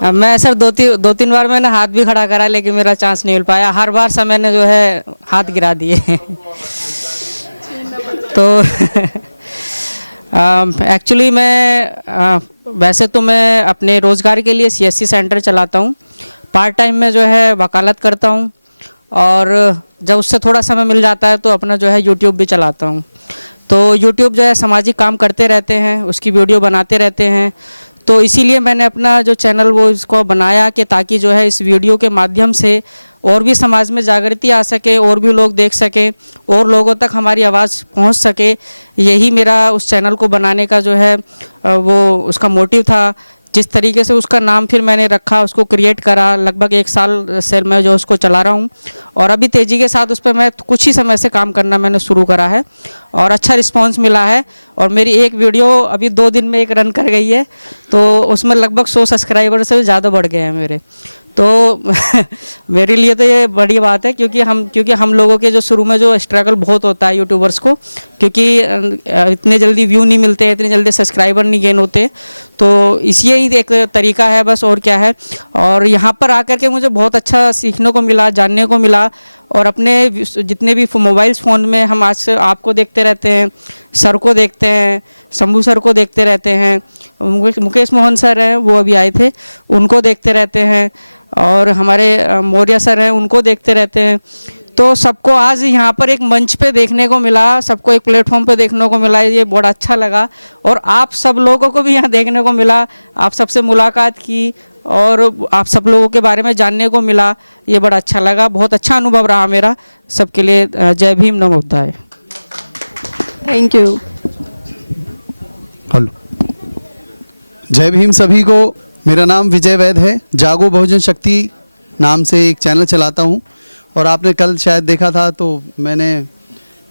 मैं सर दो तीन बार मैंने हाथ भी खड़ा करा लेकिन मेरा चांस नहीं मिल पाया। हर बार समय ने जो है हाथ गिरा दिए। तो एक्चुअली मैं वैसे तो मैं अपने रोज़गार के लिए CSC सेंटर चलाता हूँ। पार्ट टाइम में जो है वकालत करता हूँ और जब उससे थोड़ा समय मिल जाता है तो अपना जो है YouTube भी चलाता हूँ। तो YouTube जो है सामाजिक काम करते रहते हैं, उसकी वीडियो बनाते रहते हैं। तो इसीलिए मैंने अपना जो चैनल वो इसको बनाया कि ताकि जो है इस वीडियो के माध्यम से और भी समाज में जागृति आ सके और भी लोग देख सकें और लोगों तक हमारी आवाज़ पहुंच सके। यही मेरा उस चैनल को बनाने का जो है वो उसका मोटिव था। जिस तरीके से उसका नाम फिर मैंने रखा, उसको क्रिएट करा, लगभग 1 साल से मैं जो उसको चला रहा हूँ और अभी तेज़ी के साथ उस पर मैं कुछ ही समय से काम करना मैंने शुरू करा है और अच्छा रिस्पांस मिला है। और मेरी एक वीडियो अभी 2 दिन में एक रन कर गई है, तो उसमें लगभग 100 सब्सक्राइबर से ज़्यादा बढ़ गए हैं मेरे। तो मेरे लिए तो ये बड़ी बात है क्योंकि हम लोगों के जो शुरू में जो स्ट्रगल बहुत होता है यूट्यूबर्स को, क्योंकि इतने जल्दी व्यू नहीं मिलते हैं, इतने जल्दी सब्सक्राइबर नहीं गेन होते। तो इसी ही एक तरीका है बस, और क्या है। और यहाँ पर आकर के मुझे बहुत अच्छा सीखने को मिला, जानने को मिला। और अपने जितने भी मोबाइल्स फ़ोन में हम आज से आपको देखते रहते हैं, सर को देखते हैं, शंभू सर को देखते रहते हैं, मुकेश मोहन सर हैं वो अभी आए थे, उनको देखते रहते हैं, और हमारे मौर्य सर हैं उनको देखते रहते हैं। तो सबको आज यहाँ पर एक मंच पे देखने को मिला, सबको एक प्लेटफॉर्म पे देखने को मिला, ये बड़ा अच्छा लगा। और आप सब लोगों को भी यहाँ देखने को मिला, आप सबसे मुलाकात की और आप सब लोगों के बारे में जानने को मिला, ये बड़ा अच्छा लगा। बहुत अच्छा अनुभव रहा मेरा। सबके लिए जय भीम, नमो बुद्धाय। Thank you. हेलो, जय भीम सभी को। मेरा नाम विजय वैद है। जागो बहुजन शक्ति नाम से एक चैनल चलाता हूँ और आपने कल शायद देखा था तो मैंने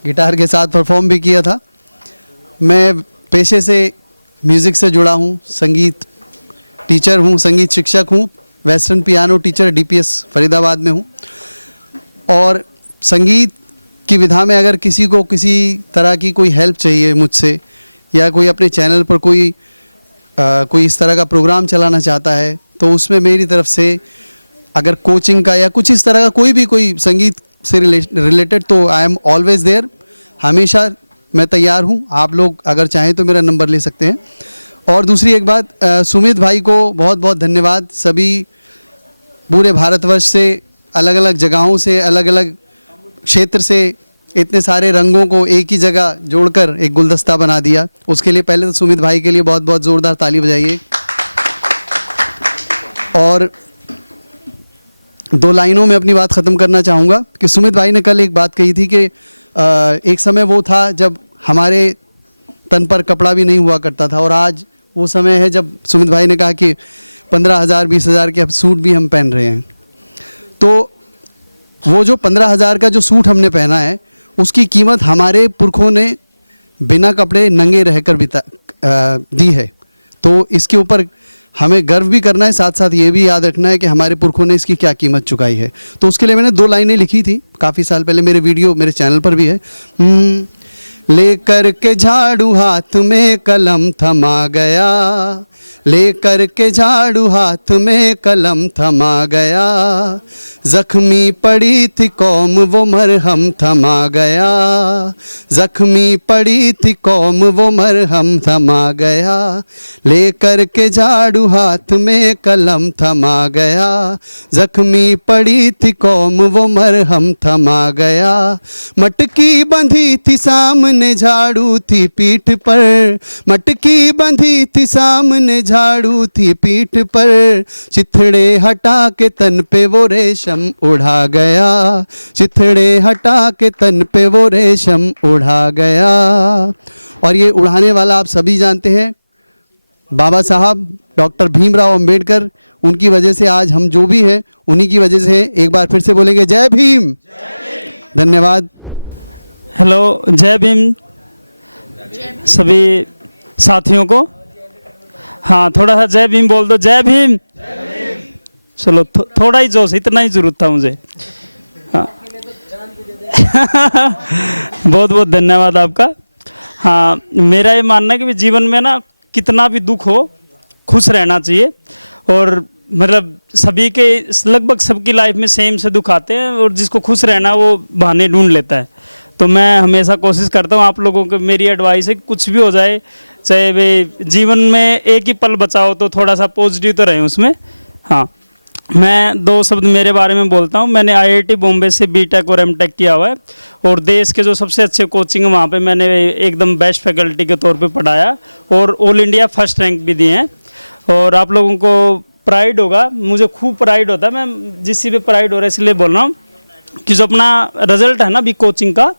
गिटार के साथ परफॉर्म भी किया था। मैं पेशे से म्यूज़िक से जुड़ा हूँ, संगीत टीचर हूँ, संगीत शिक्षक हूँ, western piano teacher DPS Faridabad में हूँ। और संगीत की विधा में अगर किसी को किसी तरह की कोई हेल्प चाहिए मुझसे, या कोई अपने चैनल पर कोई इस तरह का प्रोग्राम चलाना चाहता है, तो उसमें मेरी तरफ से अगर कोचिंग का या कुछ इस तरह का कोई संगीत से रिलेटेड, तो आई एम ऑलवेज देयर। हमेशा मैं तैयार हूँ। आप लोग अगर चाहें तो मेरा नंबर ले सकते हैं। और दूसरी एक बात, सुमित भाई को बहुत बहुत धन्यवाद। सभी पूरे भारतवर्ष से, अलग अलग जगहों से, अलग अलग क्षेत्र से इतने सारे रंगों को एक ही जगह जोड़कर एक गुलदस्ता बना दिया। उसके लिए पहले तो सुमित भाई के लिए बहुत बहुत ज़ोरदार ताली बजाइए। और 2 लाइनों में अपनी बात ख़त्म करना चाहूँगा कि सुमित भाई ने कल एक बात कही थी कि एक समय वो था जब हमारे तन पर कपड़ा भी नहीं हुआ करता था, और आज वो समय है जब सुमित भाई ने कहा कि 15,000 20,000 के अब सूट भी हम पहन रहे हैं। तो वो जो 15,000 का जो सूट हमने पहना है, उसकी कीमत हमारे पुरखों ने बिना कपड़े नंगे रहकर दी है। तो इसके ऊपर हमें गर्व भी करना है, साथ साथ ये भी याद रखना है कि हमारे पुरखों ने इसकी क्या कीमत चुकाई है। तो उसके लिए मैंने 2 लाइनें लिखी थी काफ़ी साल पहले, मेरे वीडियो मेरे चैनल पर भी है। लेकर के झाड़ू हाथ में कलम थमा गया, लेकर के झाड़ू हाथ में कलम थमा गया, जख्मी पड़ी थी कौम वो मरहम थमा गया, जख्मी पड़ी थी कौम वो मरहम थमा गया, लेकर के झाड़ू हाथ में कलम थमा गया, जख्मी पड़ी थी कौम वो मरहम थमा गया, मटकी बंधी थी सामने झाड़ू थी पीठ पर, मटकी बंधी थी सामने झाड़ू थी पीठ पर, चिथड़े हटा के तन पे वो रेशम उड़ा गया, चिथड़े हटा के तन पे वो रेशम उड़ा गया। और ये उड़ाने वाला आप सभी जानते हैं, बाबा साहब डॉक्टर भीमराव अंबेडकर। उनकी वजह से आज हम जो भी हैं उन्हीं की वजह से। एक बार फिर से बोलेंगे जय भीम। धन्यवाद। हेलो, जय भीम सभी साथियों को। हाँ, थोड़ा सा जय भीम बोल दो। जय भीम। चलो थोड़ा ही जोश, इतना ही जरूरत था मुझे। हाँ बहुत बहुत धन्यवाद आपका। हाँ, मेरा ये मानना है कि जीवन में ना कितना भी दुख हो, खुश रहना चाहिए। और मतलब सभी के लगभग सबकी लाइफ में सेम से दुख आते हैं और जिसको खुश रहना वो बहाने ढूंढ लेता है। तो मैं हमेशा कोशिश करता हूँ आप लोगों को मेरी एडवाइस है कि कुछ भी हो जाए, चाहे वे जीवन में एक ही पल बचाओ तो थोड़ा सा पॉजिटिव तो रहे उसमें। हाँ, मैं 2 शब्द मेरे बारे में बोलता हूँ। मैंने IIT बॉम्बे से BTech और MTech किया हुआ है और देश के जो सबसे अच्छे कोचिंग है वहाँ पे मैंने एकदम बेस्ट फैकल्टी के तौर पे पढ़ाया और ऑल इंडिया फर्स्ट रैंक भी दिए हैं। और आप लोगों को प्राइड होगा, मुझे खूब प्राइड होता है, मैं जिस चीज़ पे प्राइड हो रहा है इसलिए बोल रहा हूँ कि जो अपना रिजल्ट है ना अभी कोचिंग का,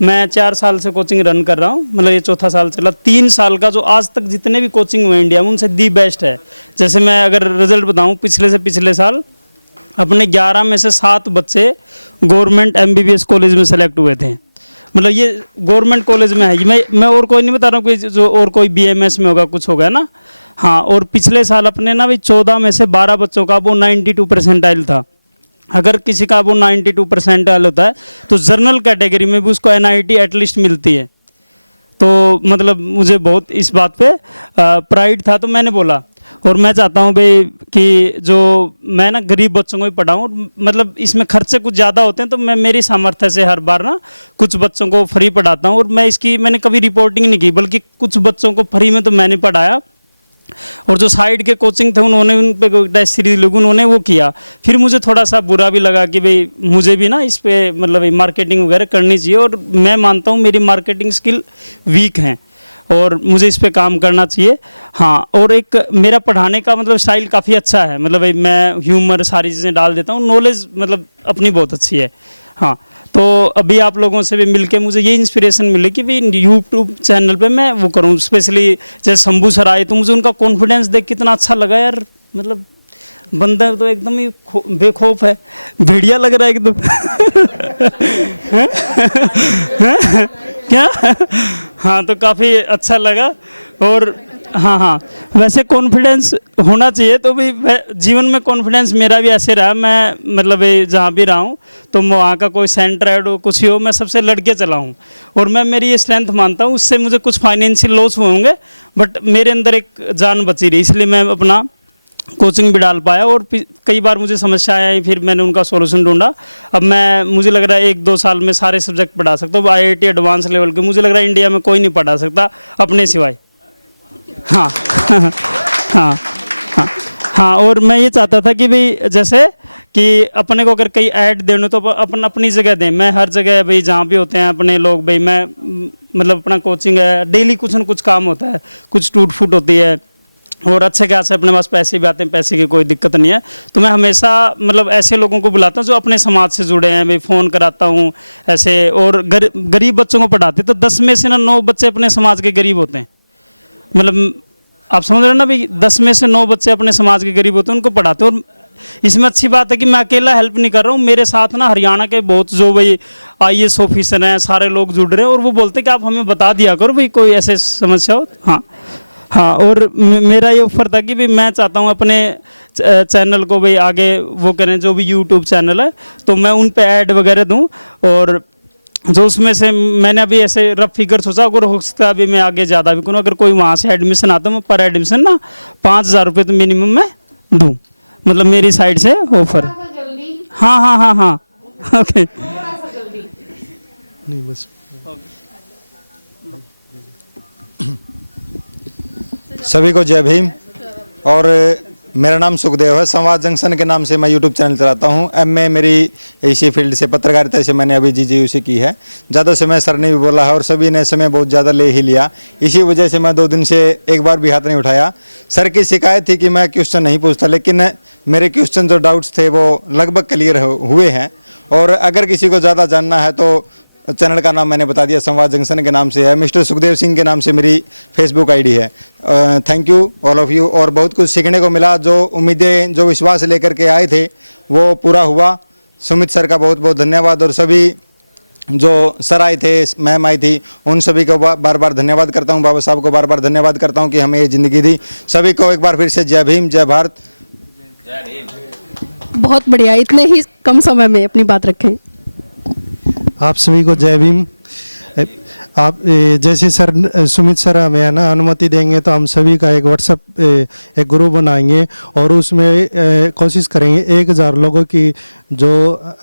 मैं 4 साल से कोचिंग रन कर रहा हूँ, मतलब ये 4था साल चला। 3 साल का जो आज तक जितने भी कोचिंग हुए इंडिया में उनसे दी बेस्ट है। जैसे मैं अगर रिजल्ट बताऊँ, पिछले से पिछले साल अपने 11 में से 7 बच्चे गवर्नमेंट MBBS कॉलेज में सेलेक्ट हुए थे। मतलब ये गवर्नमेंट कॉलेज में है, ये मैं और कोई नहीं बता रहा हूँ, कोई जो और कोई BMS में होगा कुछ होगा ना। हाँ, और पिछले साल अपने ना भाई 14 में से 12 बच्चों का वो 92 परसेंटाइल था। अगर किसी का वो 92 परसेंटाइल होता है तो जर्नल कैटेगरी में भी उसको NIT एटलीस्ट मिलती है। तो मतलब मुझे बहुत इस बात पे प्राइड था, तो मैंने बोला। और मैं चाहता हूँ भाई कि जो मैं ना गरीब बच्चों को भी पढ़ाऊँ, मतलब इसमें खर्चे कुछ ज़्यादा होते हैं तो मैं मेरी सामर्थ्य से हर बार ना कुछ बच्चों को फ्री पढ़ाता हूँ। और मैंने कभी रिपोर्टिंग नहीं की, बल्कि कुछ बच्चों को फ्री में तो मैंने पढ़ाया और जो साइड के कोचिंग थे उन्होंने उन पे टेस्ट सीरीज लोग उन्होंने वो किया। फिर मुझे थोड़ा सा बुरा भी लगा कि भाई मुझे भी ना इस पे मतलब मार्केटिंग वगैरह करनी चाहिए और मैं मानता हूँ मेरी मार्केटिंग स्किल वीक हैं और मुझे इस पे काम करना चाहिए। हाँ, और एक मेरा पढ़ाने का मतलब स्टाइल काफ़ी अच्छा है, मतलब भाई मैं ह्यूमर सारी चीज़ें डाल देता हूँ, नॉलेज मतलब अपनी बहुत अच्छी है। हाँ, तो अभी आप लोगों से भी मिलके मुझे ये इंस्पिरेशन मिली कि भाई यूट्यूब चैनल पे मैं वो करूँ। स्पेशली जैसे शंभू सर आए तो मुझे उनका कॉन्फिडेंस देख कितना अच्छा लगा यार, मतलब बंदा तो एकदम ही बेखौफ है, भेड़िया लग रहा है एकदम। क्या? हाँ, तो काफ़ी अच्छा लगा। और हाँ, वैसे कॉन्फिडेंस होना चाहिए, तो भी जीवन में कॉन्फिडेंस मेरा भी ऐसे रहा। मैं मतलब जहाँ भी रहा हूँ तो वहाँ का कोई सेंटर ऐड हो कुछ ही हो, मैं सबसे लड़के चला हूँ और मैं मेरी ये स्ट्रेंथ मानता हूँ। उससे मुझे कुछ फाइनेंशियल लॉस हुए होंगे बट मेरे अंदर एक जान बची रही, इसलिए मैं अपना कोचिंग भी डाल पाया। और कई बार मुझे समस्या आई, फिर मैंने उनका सॉल्यूशन ढूंढा। अब मुझे लग रहा है 1-2 साल में सारे सब्जेक्ट पढ़ा सकता हूँ। IIT एडवांस लेवल के मुझे लग रहा है इंडिया में कोई नहीं पढ़ा सकता अपने सिवाय। हाँ हाँ हाँ हाँ, और मैं ये चाहता था कि भाई जैसे कि अपने को अगर कहीं ऐड देने तो अपन अपनी जगह दें। मैं हर जगह भाई जहाँ भी होते हैं अपने लोग भाई, मैं मतलब अपना कोचिंग है, डेली कुछ न कुछ काम होता है, कुछ टूट फूट होती है और अच्छे खासे अपने पास पैसे भी आते हैं, पैसे की कोई दिक्कत नहीं है। तो मैं हमेशा मतलब ऐसे लोगों को बुलाता हूँ जो अपने समाज से जुड़े हैं, मैं फ़ोन कराता हूँ ऐसे। और गरीब बच्चों को पढ़ाते तो 10 में से ना 9 बच्चे अपने समाज के गरीब होते हैं। मतलब आप समझ रहे हो ना भाई, 10 में से 9 बच्चे अपने समाज के गरीब होते हैं, उनको पढ़ाते हैं। और इसमें अच्छी बात है कि मैं अकेला हेल्प नहीं कर रहा हूँ, मेरे साथ ना हरियाणा के बहुत जो भाई IAS ऑफिसर हैं, सारे लोग जुड़ रहे हैं और वो बोलते हैं कि आप हमें बता दिया करो भाई कोई ऐसे समस्या हो। हाँ, और मेरा ये ऑफर था कि भाई मैं चाहता हूँ अपने चैनल को भाई आगे वो करें, जो भी यूट्यूब चैनल है तो मैं उन पे ऐड वगैरह दूँ। और जो उसमें से मैंने अभी ऐसे रफ फिगर सोचा, अगर हो सकता है अभी मैं आगे ज़्यादा भी करूँ। अगर कोई वहाँ से एडमिशन आता है मैं पर एडमिशन ना 5,000 रुपये तो मिनिमम मैं दूँ, मतलब मेरी साइड से ऑफर। हाँ, ओके, नहीं बस। सभी को जय भीम। और मेरा नाम सुखदेव है, संवाद जंक्शन के नाम से मैं यूट्यूब चैनल चलाता हूं। MA मेरी इसी फील्ड से पत्रकारिता से मैंने अभी GGU की है। ज़्यादा समय सर ने भी बोला है और सभी ने समय बहुत ज़्यादा ले ही लिया, इसी वजह से मैं 2 दिन से एक बार भी हाथ नहीं उठाया। सर की शिकायत थी कि मैं क्वेश्चन नहीं पूछता, लेकिन मेरे क्वेश्चन जो डाउट्स थे वो लगभग क्लियर हुए हैं। और अगर किसी को ज़्यादा जानना है तो चैनल का नाम मैंने बता दिया, संवाद जंक्शन के नाम से है। मिस्टर सुखदेव सिंह के नाम से मेरी फेसबुक ID है। Thank you all of you. और बहुत कुछ सीखने को मिला, जो उम्मीदें जो विश्वास लेकर के आए थे वो पूरा हुआ। सुमित सर का बहुत बहुत धन्यवाद और सभी जो सर आए थे, मैम आई थी, उन सभी को बार बार धन्यवाद करता हूँ। बाबा साहब को बार बार धन्यवाद करता हूँ कि हमें ये ज़िंदगी दी। सभी को एक बार फिर से जय भीम, जय भारत। बहुत बढ़िया, इतने ही कम समय में अपनी बात रखें। आप सभी को जय भीम। आप जैसे सर सुमित सर हमें है ना अनुमति देंगे तो हम सभी का एक व्हाट्सएप एक ग्रुप बनाएंगे और उसमें कोशिश करेंगे 1000 लोगों की जो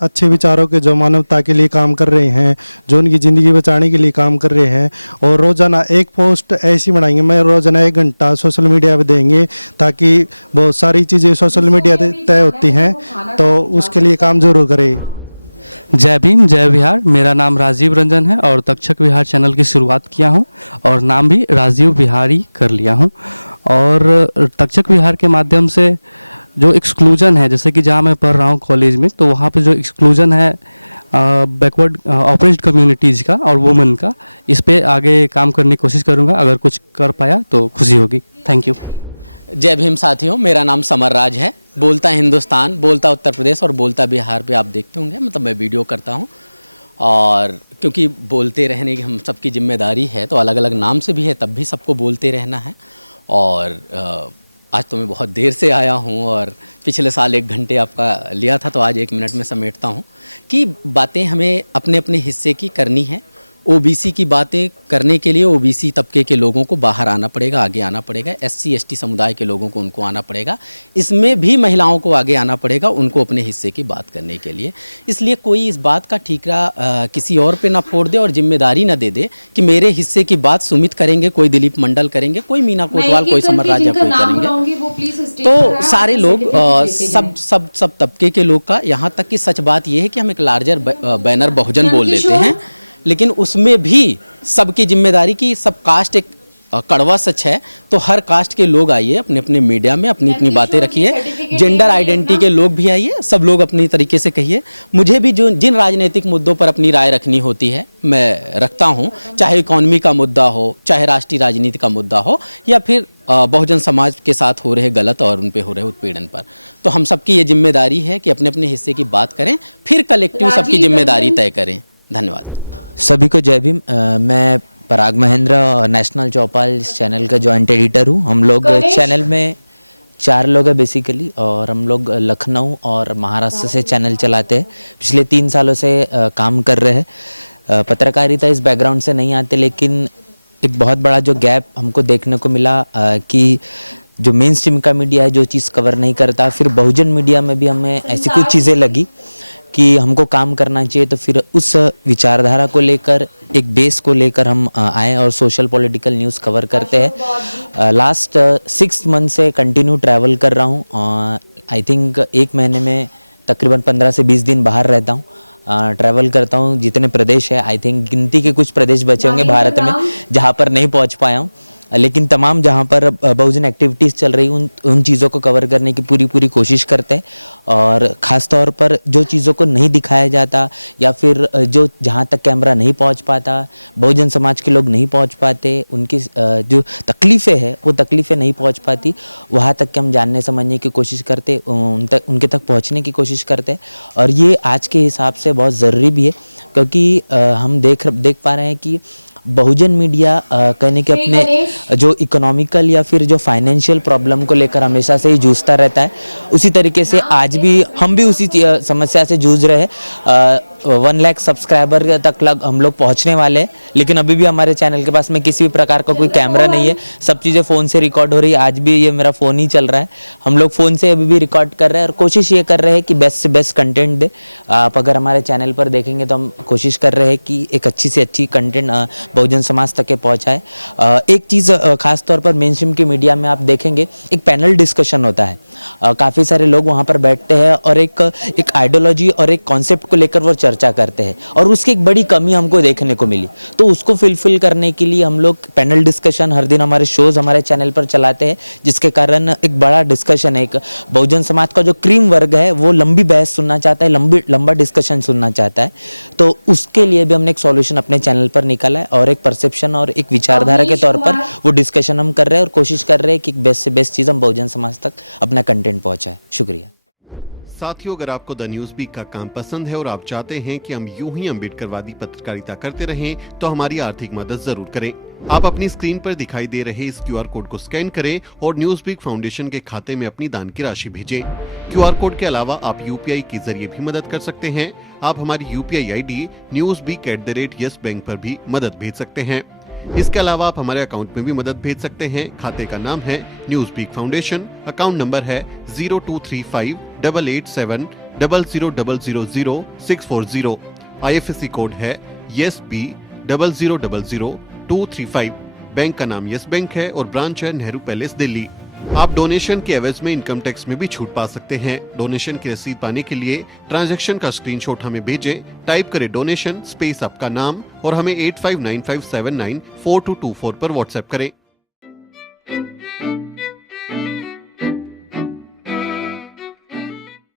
अच्छे विचारों के, जो मानवता के लिए काम कर रहे हैं, जो उनकी ज़िंदगी बचाने के लिए काम कर रहे हैं, और रोज़ाना एक पोस्ट ऐसी बनाएंगे, मैं रोज़ाना 1 घंटा सोशल मीडिया पे देंगे ताकि बहुत सारी चीज़ें सोशल मीडिया तय होती हैं, तो उसके लिए काम जरूर करें। जय भीम जय बिहार। मेरा नाम राजीव रंजन है और तक्षक बिहार चैनल की शुरुआत किया हूं और नाम भी राजीव बिहारी कर लिया हूं। और तक्षक बिहार के माध्यम से जो एक्सक्लूजन है, जैसे कि जहां मैं पढ़ रहा हूं कॉलेज में, तो वहां पे जो एक्सक्लूजन है बैकवर्ड ऑपरेस्ड कम्युनिटीज़ का और वुमेन का, इस पे आगे काम करने की कोशिश करूँगा। अगर कुछ कर पाया तो खुशी होगी। Thank you. जय भीम साथियों, मेरा नाम समर राज है। बोलता हिंदुस्तान, बोलता उत्तर प्रदेश और बोलता बिहार पे आप देखते होंगे, मतलब मैं वीडियो करता हूँ। और क्योंकि बोलते रहने की हम सबकी जिम्मेदारी है, तो अलग अलग नाम से भी है, तब भी सबको बोलते रहना है। और आज तो मैं बहुत देर से आया हूँ और पिछले साल 1 घंटे आपका लिया था, तो आज 1 मिनट में समेटता हूँ कि बातें हमें अपने अपने हिस्से की करनी है। ओबीसी की बातें करने के लिए ओबीसी तबके के लोगों को बाहर आना पड़ेगा, आगे आना पड़ेगा। एससी एसटी समुदाय के लोगों को उनको आना पड़ेगा। इसमें भी महिलाओं को आगे आना पड़ेगा, उनको अपने हिस्से की बात करने के लिए। इसलिए कोई इस बात का ठीकरा किसी और पे ना फोड़ दे और जिम्मेदारी ना दे दे कि मेरे हिस्से की बात सुमित करेंगे, कोई दिलीप मंडल करेंगे, कोई मीना कोतवाल, कोई समर राजा, कोई करेंगे। तो सारे लोग सब तबके के लोग का, यहाँ तक कि सच बात यह है कि हम एक लार्जर बैनर बहुजन बोल देते हैं, लेकिन उसमें भी सबकी जिम्मेदारी की सब कास्ट एक कड़वा सच है। तो हर कास्ट के लोग आइए, अपने अपने मीडिया में अपनी अपनी बातें रखिए। जेंडर आइडेंटिटी के लोग भी आइए, सब लोग अपनी तरीके से कहिए। मुझे भी जिन राजनीतिक मुद्दों पर अपनी राय रखनी होती है मैं रखता हूँ, चाहे इकॉनमी का मुद्दा हो, चाहे राष्ट्रीय राजनीति का मुद्दा हो, या फिर बहुजन समाज के साथ हो रहे गलत और उन पे हो रहे उत्पीड़न पर। तो हम सबकी ये जिम्मेदारी है कि अपने अपने हिस्से की बात करें, फिर कलेक्टिव सबकी जिम्मेदारी तय करें। धन्यवाद। सभी को जय भीम। मैं पराग महेंद्र, नेशनल चौपाल इस चैनल का जॉइंट एडिटर हूँ। हम लोग चैनल में 4 लोग हैं बेसिकली, और हम लोग लखनऊ और महाराष्ट्र से चैनल चलाते हैं। पिछले 3 सालों से काम कर रहे हैं। पत्रकारिता इस बैकग्राउंड से नहीं आते, लेकिन एक बहुत बड़ा जो गैप हमको देखने को मिला कि जो मेन स्ट्रीम का मीडिया है जो चीज़ कवर नहीं करता, फिर बहुजन मीडिया में भी हमें ऐसी कुछ चीज़ें लगी कि हमको काम करना चाहिए। तो फिर उस विचारधारा को लेकर, एक बेस को लेकर हम आए और सोशल पॉलिटिकल न्यूज़ कवर करते हैं। लास्ट 6 मंथ से कंटिन्यू ट्रैवल कर रहा हूँ। आई थिंक 1 महीने में तकरीबन 15 से 20 दिन बाहर रहता हूँ, ट्रैवल करता हूँ। जितने प्रदेश है, आई थिंक गिनती के कुछ प्रदेश बचे होंगे भारत में जहाँ पर नहीं पहुँच पाया हूँ, लेकिन तमाम जहाँ पर बहुजन एक्टिविटीज़ चल रही उन चीज़ों को कवर करने की पूरी कोशिश करते हैं। और ख़ास तौर पर जो चीज़ों को नहीं दिखाया जाता, या फिर जो जहाँ तक कैमरा नहीं पहुँच पाता, बहुजन समाज के लोग नहीं पहुँच पाते, उनकी जो तकलीफ़ें हैं वो तकलीफ़ें नहीं पहुँच पाती, वहाँ तक के हम जानने समझने की कोशिश करते, उनके तक पहुँचने की कोशिश करते। और ये आज के हिसाब से बहुत ज़रूरी भी है, क्योंकि हम देख पा रहे हैं कि बहुजन मीडिया कहने के अपने जो इकोनॉमिकल या फिर जो फाइनेंशियल प्रॉब्लम को लेकर हमेशा से ही जूझता रहता है। उसी तरीके से आज भी हम भी उसी समस्या से जूझ रहे हैं। 1 लाख सब्सक्राइबर तक हम लोग पहुंचने वाले हैं, लेकिन अभी भी हमारे चैनल के पास में किसी भी प्रकार का कोई कैमरा नहीं है। सब चीज़ें फ़ोन से रिकॉर्ड हो रही है। आज भी ये मेरा फ़ोन ही चल रहा है। हम लोग फ़ोन से अभी भी रिकॉर्ड कर रहे हैं और कोशिश ये कर रहे हैं कि बेस्ट से बेस्ट कंटेंट दे। आप अगर हमारे चैनल पर देखेंगे तो हम कोशिश कर रहे हैं कि एक अच्छी से अच्छी कंटेंट बहुजन समाज तक पहुँचाए। एक चीज़ खास तौर पर मेन स्ट्रीम की मीडिया में आप देखेंगे, एक पैनल डिस्कशन होता है। काफ़ी सारे लोग वहाँ पर बैठते हैं और एक आइडियोलॉजी और एक कॉन्सेप्ट को लेकर वो चर्चा करते हैं, और उसकी एक बड़ी कमी हमको देखने को मिली। तो उसको फुलफिल करने के लिए हम लोग पैनल डिस्कशन हर दिन हमारे शोज़ हमारे चैनल पर चलाते हैं, जिसके कारण एक बड़ा डिस्कशन है। एक बहुजन समाज का जो क्रीम वर्ग है वो लंबी बहस सुनना चाहता है, लंबा डिस्कशन सुनना चाहता है। तो उसके लिए भी हमने एक सॉल्यूशन अपने चैनल पर निकाला है, और एक परसेप्शन और एक विचारधारा के तौर पर वो डिस्कशन हम कर रहे हैं, और कोशिश कर रहे हैं कि बेस्ट से बेस्ट चीज़ हम बहुजन समाज तक अपना कंटेंट पहुँचाए। शुक्रिया साथियों, अगर आपको द न्यूज़ वीक का काम पसंद है और आप चाहते हैं कि हम यूं ही अम्बेडकरवादी पत्रकारिता करते रहें, तो हमारी आर्थिक मदद जरूर करें। आप अपनी स्क्रीन पर दिखाई दे रहे इस क्यूआर कोड को स्कैन करें और न्यूज़पीक फाउंडेशन के खाते में अपनी दान की राशि भेजें। क्यूआर कोड के अलावा आप यूपीआई के जरिए भी मदद कर सकते हैं। आप हमारी यूपीआई आईडी newsbeak@yes बैंक पर भी मदद भेज सकते हैं। इसके अलावा आप हमारे अकाउंट में भी मदद भेज सकते हैं। खाते का नाम है न्यूज़पीक फाउंडेशन, अकाउंट नंबर है 02358800000640। IFSC कोड है YESB000235। बैंक का नाम यस बैंक है और ब्रांच है नेहरू पैलेस दिल्ली। आप डोनेशन के एवज में इनकम टैक्स में भी छूट पा सकते हैं। डोनेशन की रसीद पाने के लिए ट्रांजैक्शन का स्क्रीनशॉट हमें भेजें। टाइप करें डोनेशन स्पेस आपका नाम और हमें 8595794224 पर व्हाट्सएप करें।